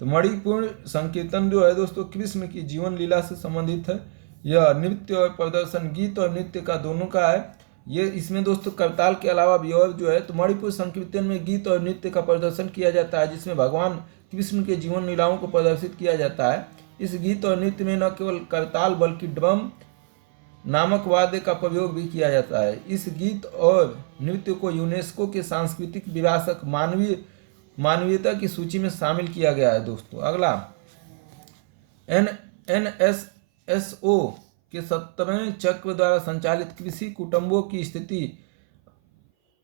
तो मणिपुर संकीर्तन जो है दोस्तों कृष्ण की जीवन लीला से संबंधित है। यह नृत्य और प्रदर्शन, गीत और नृत्य का दोनों का है। ये इसमें दोस्तों करताल के अलावा भी और जो है, तो मणिपुर संकीर्तन में गीत और नृत्य का प्रदर्शन किया जाता है, जिसमें भगवान कृष्ण के जीवन लीलाओं को प्रदर्शित किया जाता है। इस गीत और नृत्य में न केवल करताल बल्कि ड्रम नामक वाद्य का प्रयोग भी किया जाता है। इस गीत और नृत्य को यूनेस्को के सांस्कृतिक विरासत मानवीयता की सूची में शामिल किया गया है दोस्तों। अगला, NSSO के 17वें चक्र द्वारा संचालित कृषि कुटुंबों की स्थिति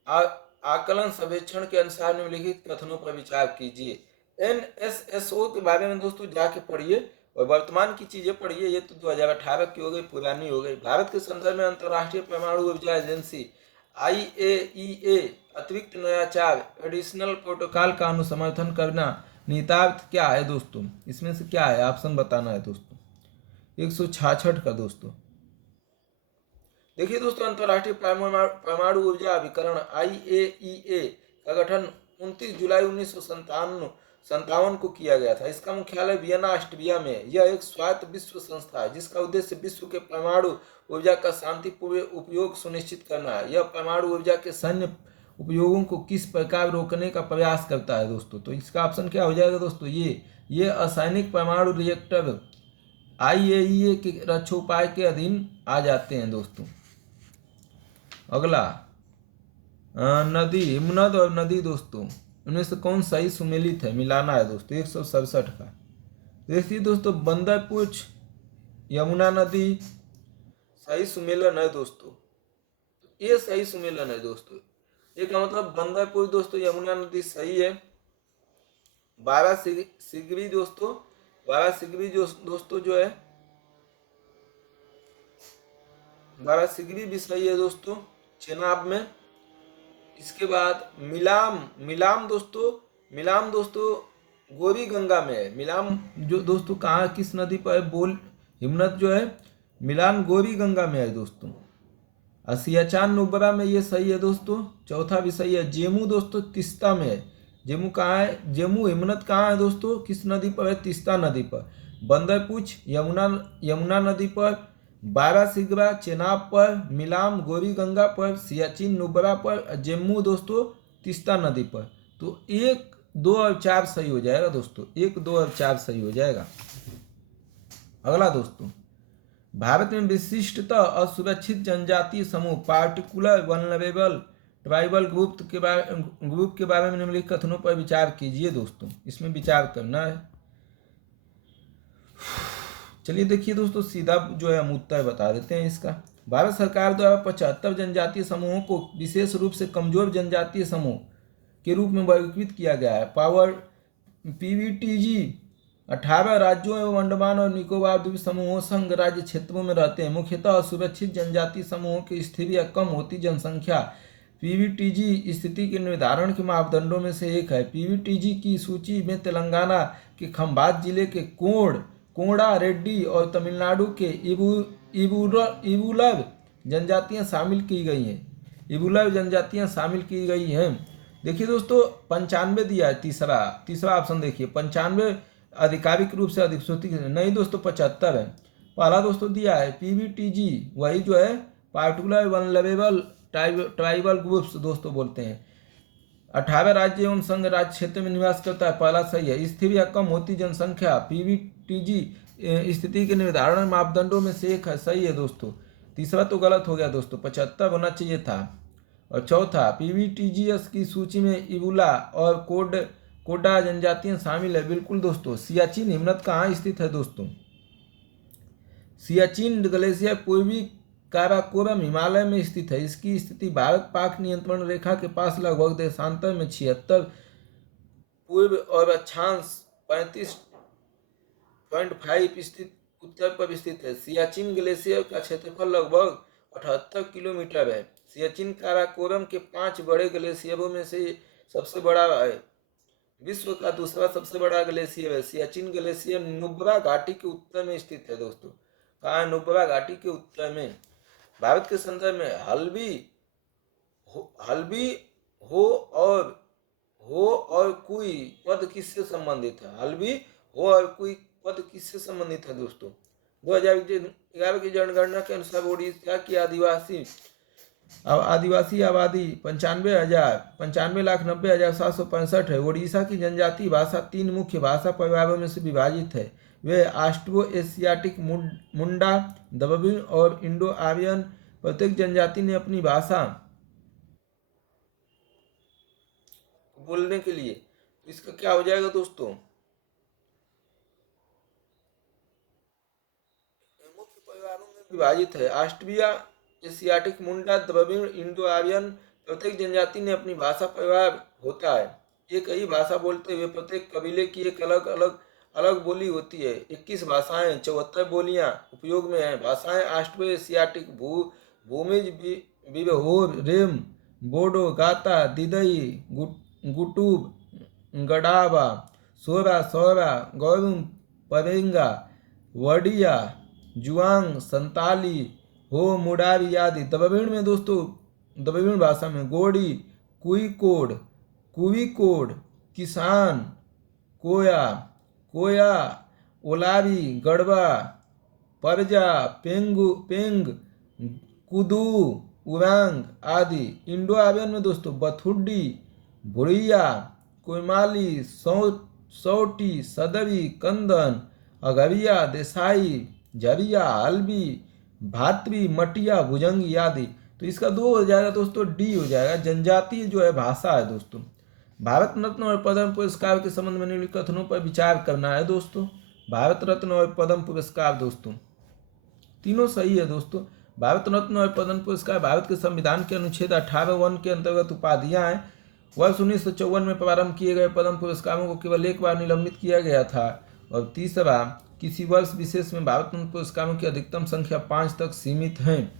आकलन सर्वेक्षण के अनुसार निम्नलिखित कथनों पर विचार कीजिए। NSSO के बारे में दोस्तों जाके पढ़िए और वर्तमान की चीजें पढ़िए। ये तो 2018 की हो गई, पुरानी हो गई। भारत के संदर्भ में अंतर्राष्ट्रीय परमाणु ऊर्जा एजेंसी IAEA अतिरिक्त नवाचार एडिशनल प्रोटोकॉल का अनुसमर्थन करना निहितार्थ क्या है दोस्तों? इसमें से क्या है? ऑप्शन बताना है दोस्तों। 166 का दोस्तों, देखिए दोस्तों, अंतर्राष्ट्रीय परमाणु ऊर्जा अभिकरण IAEA का गठन 29 जुलाई 1957 को किया गया था। इसका मुख्यालय वियना ऑस्ट्रिया में। यह एक स्वायत्त विश्व संस्था है जिसका उद्देश्य विश्व के परमाणु ऊर्जा का शांतिपूर्ण उपयोग सुनिश्चित करना है। यह परमाणु ऊर्जा के सैन्य उपयोगों को किस प्रकार रोकने का प्रयास करता है दोस्तों? तो इसका ऑप्शन क्या हो जाएगा दोस्तों? ये असैनिक परमाणु रिएक्टर IAEA के रक्षोपाय के अधीन आ जाते हैं दोस्तों। अगला, नदी, हिमनद और नदी दोस्तों, उनमें से कौन सही सुमेलित है? मिलाना है दोस्तों। 167 का, देखिए दोस्तों, बंदरपुर यमुना नदी सही सुमेलन है दोस्तों। ये सही सुमेलन है दोस्तों। ये का मतलब बंदरपुर दोस्तों यमुना नदी सही है। 12 सिगरी दोस्तों, 12 सिगरी दोस्तों जो है 12 सिगरी भी सही है दोस्तों, चेनाब में। इसके बाद मिलाम, मिलाम दोस्तों गोरी गंगा में है। मिलाम जो दोस्तों कहाँ है, किस नदी पर है, बोल हिमनद जो है मिलान गोरी गंगा में है दोस्तों। सियाचान नुब्रा में, ये सही है दोस्तों। चौथा भी सही है। जेमू दोस्तों तिस्ता में है। जेमू कहाँ है, जेमू हिमनद कहाँ है दोस्तों, किस नदी पर है, तिस्ता नदी पर। बंदरपुछ यमुना नदी पर। बारासिगरा चेनाब पर। मिलाम गोरी गंगा पर। सियाचिन नुब्रा पर। जेमू दोस्तों तिस्ता नदी पर। तो 1, 2 और 4 सही हो जाएगा दोस्तों, 1, 2 और 4 सही हो जाएगा। अगला दोस्तों, भारत में विशिष्टतः असुरक्षित जनजातीय समूह पार्टिकुलर वनरेबल ट्राइबल ग्रुप के बारे में निम्नलिखित कथनों पर विचार कीजिए दोस्तों। इसमें विचार करना है। चलिए देखिए दोस्तों, सीधा जो है हम उत्तर बता देते हैं इसका। भारत सरकार द्वारा 75 जनजातीय समूहों को विशेष रूप से कमजोर जनजातीय समूह के रूप में वर्गीकृत किया गया है। पावर पीवीटीजी 18 राज्यों एवं अंडमान और निकोबार द्वीप समूहों संघ राज्य क्षेत्रों में रहते हैं। मुख्यतः असुरक्षित जनजातीय समूहों की स्थिर या कम होती जनसंख्या पीवीटीजी स्थिति के निर्धारण के मापदंडों में से एक है। पीवीटीजी की सूची में तेलंगाना के खंबात जिले के कोंडा रेड्डी और तमिलनाडु के इबुलर जनजातियां शामिल की गई हैं। देखिए दोस्तों 95 दिया है, तीसरा ऑप्शन देखिए, 95 आधिकारिक रूप से अधिसूचित नहीं दोस्तों, 75 है। पहला दोस्तों दिया है पीवीटीजी, वही जो है पार्टिकुलर वनरेबल ट्राइबल ग्रुप्स दोस्तों बोलते हैं। 18 राज्य एवं संघ राज्य क्षेत्र में निवास करता है, पहला सही है। स्थिर या कम होती जनसंख्या पीवीटीजी स्थिति के निर्धारण मापदंडों में से एक है, सही है दोस्तों। तीसरा तो गलत हो गया दोस्तों, 75 होना चाहिए था। और चौथा पीवीटीजीएस की सूची में इबुला और कोडा जनजातियां शामिल है, बिल्कुल दोस्तों। सियाचिन हिमनद कहाँ स्थित है दोस्तों, सियाचिन ग्लेशियर पूर्वी काराकोरम हिमालय में स्थित है। इसकी स्थिति भारत पाक नियंत्रण रेखा के पास लगभग देशांतर में 76 पूर्व और अक्षांश 35.5 स्थित उत्तर पर स्थित है। सियाचिन ग्लेशियर का क्षेत्रफल लगभग 78 किलोमीटर है। सियाचिन काराकोरम के 5 बड़े ग्लेशियरों में से सबसे बड़ा है। विश्व का दूसरा सबसे बड़ा ग्लेशियर है। सियाचिन ग्लेशियर नुब्रा घाटी के उत्तर में स्थित है दोस्तों। कहाँ है, नुब्रा घाटी के उत्तर में। भारत के संदर्भ में हल्बी हो और कुई पद किससे संबंधित है, हल्बी हो और कुई पद किससे संबंधित है दोस्तों। 2011 की जनगणना के अनुसार ओडिशा की आदिवासी आबादी 95,90,765 है। ओडिशा की जनजातीय भाषा 3 मुख्य भाषा परिवारों में से विभाजित है। वे ऑस्ट्रो एशियाटिक, मुंडा, द्रविड़ और इंडो आर्यन। प्रत्येक जनजाति ने अपनी भाषा बोलने के लिए, इसका क्या हो जाएगा दोस्तों, मुख्य परिवारों में विभाजित है। ऑस्ट्रिया एशियाटिक, मुंडा, द्रविड़, इंडो आर्यन। प्रत्येक जनजाति ने अपनी भाषा परिवार होता है। एक ही भाषा बोलते हुए प्रत्येक कबीले की एक अलग बोली होती है। 21 भाषाएं, 74 बोलियां उपयोग में हैं। भाषाएं ऑस्ट्रो एशियाटिक, भूमिज, बिरहोर, रेम, बोडो, गाता, दिदई, गुटुब, गडावा, सोरा, सौरा, गौरुम, परेंगा, वडिया, जुआंग, संताली, हो, मुडारी आदि। द्रविड़ में दोस्तों, द्रविड़ भाषा में गोड़ी, कुईकोड, किसान, कोया, ओलारी, गढ़वा, परजा, पेंग, कुदू, उरांग आदि। इंडो आर्यन में दोस्तों बथुड्डी, भुरिया, कोयमाली, सौटी, सदरी, कंदन, अगरिया, देसाई, झरिया, हल्बी, भात्री, मटिया, भुजंगी आदि। तो इसका 2 हो जाएगा दोस्तों, डी हो जाएगा। जनजातीय जो है भाषा है दोस्तों। भारत रत्न और पद्म पुरस्कार के संबंध में निम्नलिखित कथनों पर विचार करना है दोस्तों। भारत रत्न और पद्म पुरस्कार दोस्तों तीनों सही है दोस्तों। भारत रत्न और पद्म पुरस्कार भारत के संविधान के अनुच्छेद 18(1) के अंतर्गत उपाधियां हैं। वर्ष 1954 में प्रारंभ किए गए पद्म पुरस्कारों को केवल एक बार निलंबित किया गया था। और तीसरा, किसी वर्ष विशेष में भारत रत्न पुरस्कारों की अधिकतम संख्या 5 तक सीमित है।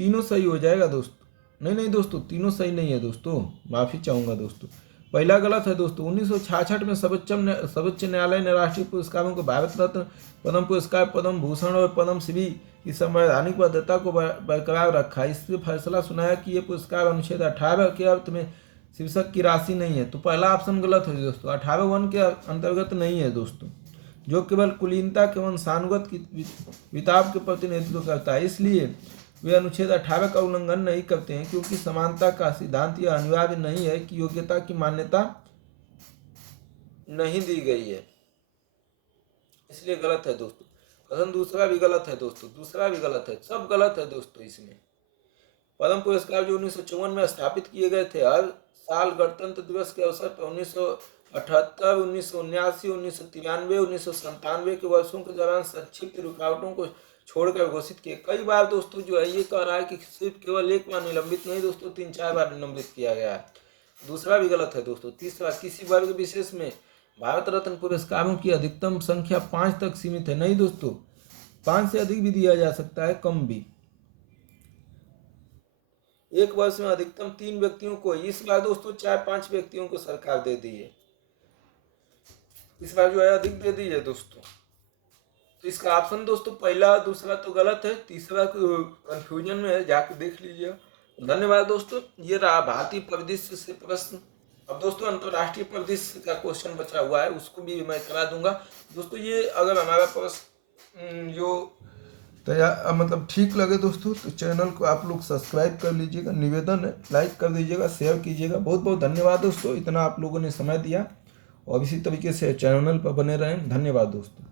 तीनों सही हो जाएगा दोस्तों। नहीं दोस्तों, तीनों सही नहीं है दोस्तों, माफ़ी चाहूँगा दोस्तों। पहला गलत है दोस्तों। 1966 में सर्वोच्च न्यायालय ने राष्ट्रीय पुरस्कारों को भारत रत्न, पद्म पुरस्कार, पद्म भूषण और पद्म श्री की संवैधानिक वैधता को बरकरार रखा। इससे फैसला सुनाया कि ये पुरस्कार अनुच्छेद 18 के अर्थ में शीर्षक की राशि नहीं है। तो पहला ऑप्शन गलत है दोस्तों, 18(1) के अंतर्गत नहीं है दोस्तों, जो केवल कुलीनता के वंशानुगत की विताप के प्रतिनिधित्व करता है। इसलिए वे अनुच्छेद 18 का उल्लंघन नहीं करते हैं, क्योंकि समानता का सिद्धांत यह अनिवार्य नहीं है कि योग्यता की मान्यता नहीं दी गई है, इसलिए गलत है दोस्तों। प्रश्न दूसरा भी गलत है दोस्तों, दूसरा भी गलत है, सब गलत है दोस्तों। इसमें पद्म पुरस्कार जो 1954 में स्थापित किए गए थे, हर साल गणतंत्र दिवस के अवसर पर 1978, 1979, 1993, 1997 के वर्षों के दौरान संक्षिप्त रुकावटों को छोड़कर घोषित किए। कई बार दोस्तों जो है ये कह रहा है कि सिर्फ केवल एक बार निलंबित नहीं दोस्तों, 3-4 बार निलंबित किया गया है। दूसरा भी गलत है दोस्तों। तीसरा, किसी वर्ग विशेष में भारत रत्न पुरस्कारों की अधिकतम संख्या 5 तक सीमित है। नहीं दोस्तों, 5 से अधिक भी दिया जा सकता है, कम भी। एक वर्ष में अधिकतम 3 व्यक्तियों को, इस बार दोस्तों 4-5 व्यक्तियों को सरकार दे दी है, इस बार जो है अधिक दे दी है दोस्तों। तो इसका ऑप्शन दोस्तों पहला दूसरा तो गलत है, तीसरा कंफ्यूजन में है, जाके देख लीजिए। धन्यवाद दोस्तों। ये रहा भारतीय परिदृश्य से प्रश्न। अब दोस्तों अंतरराष्ट्रीय परिदृश्य का क्वेश्चन बचा हुआ है, उसको भी मैं करा दूंगा दोस्तों। ये अगर हमारा प्रश्न जो तैयार मतलब ठीक लगे दोस्तों, तो चैनल को आप लोग सब्सक्राइब कर लीजिएगा, निवेदन है, लाइक कर दीजिएगा, शेयर कीजिएगा। बहुत बहुत धन्यवाद दोस्तों, इतना आप लोगों ने समय दिया, और इसी तरीके से चैनल पर बने रहें। धन्यवाद दोस्तों।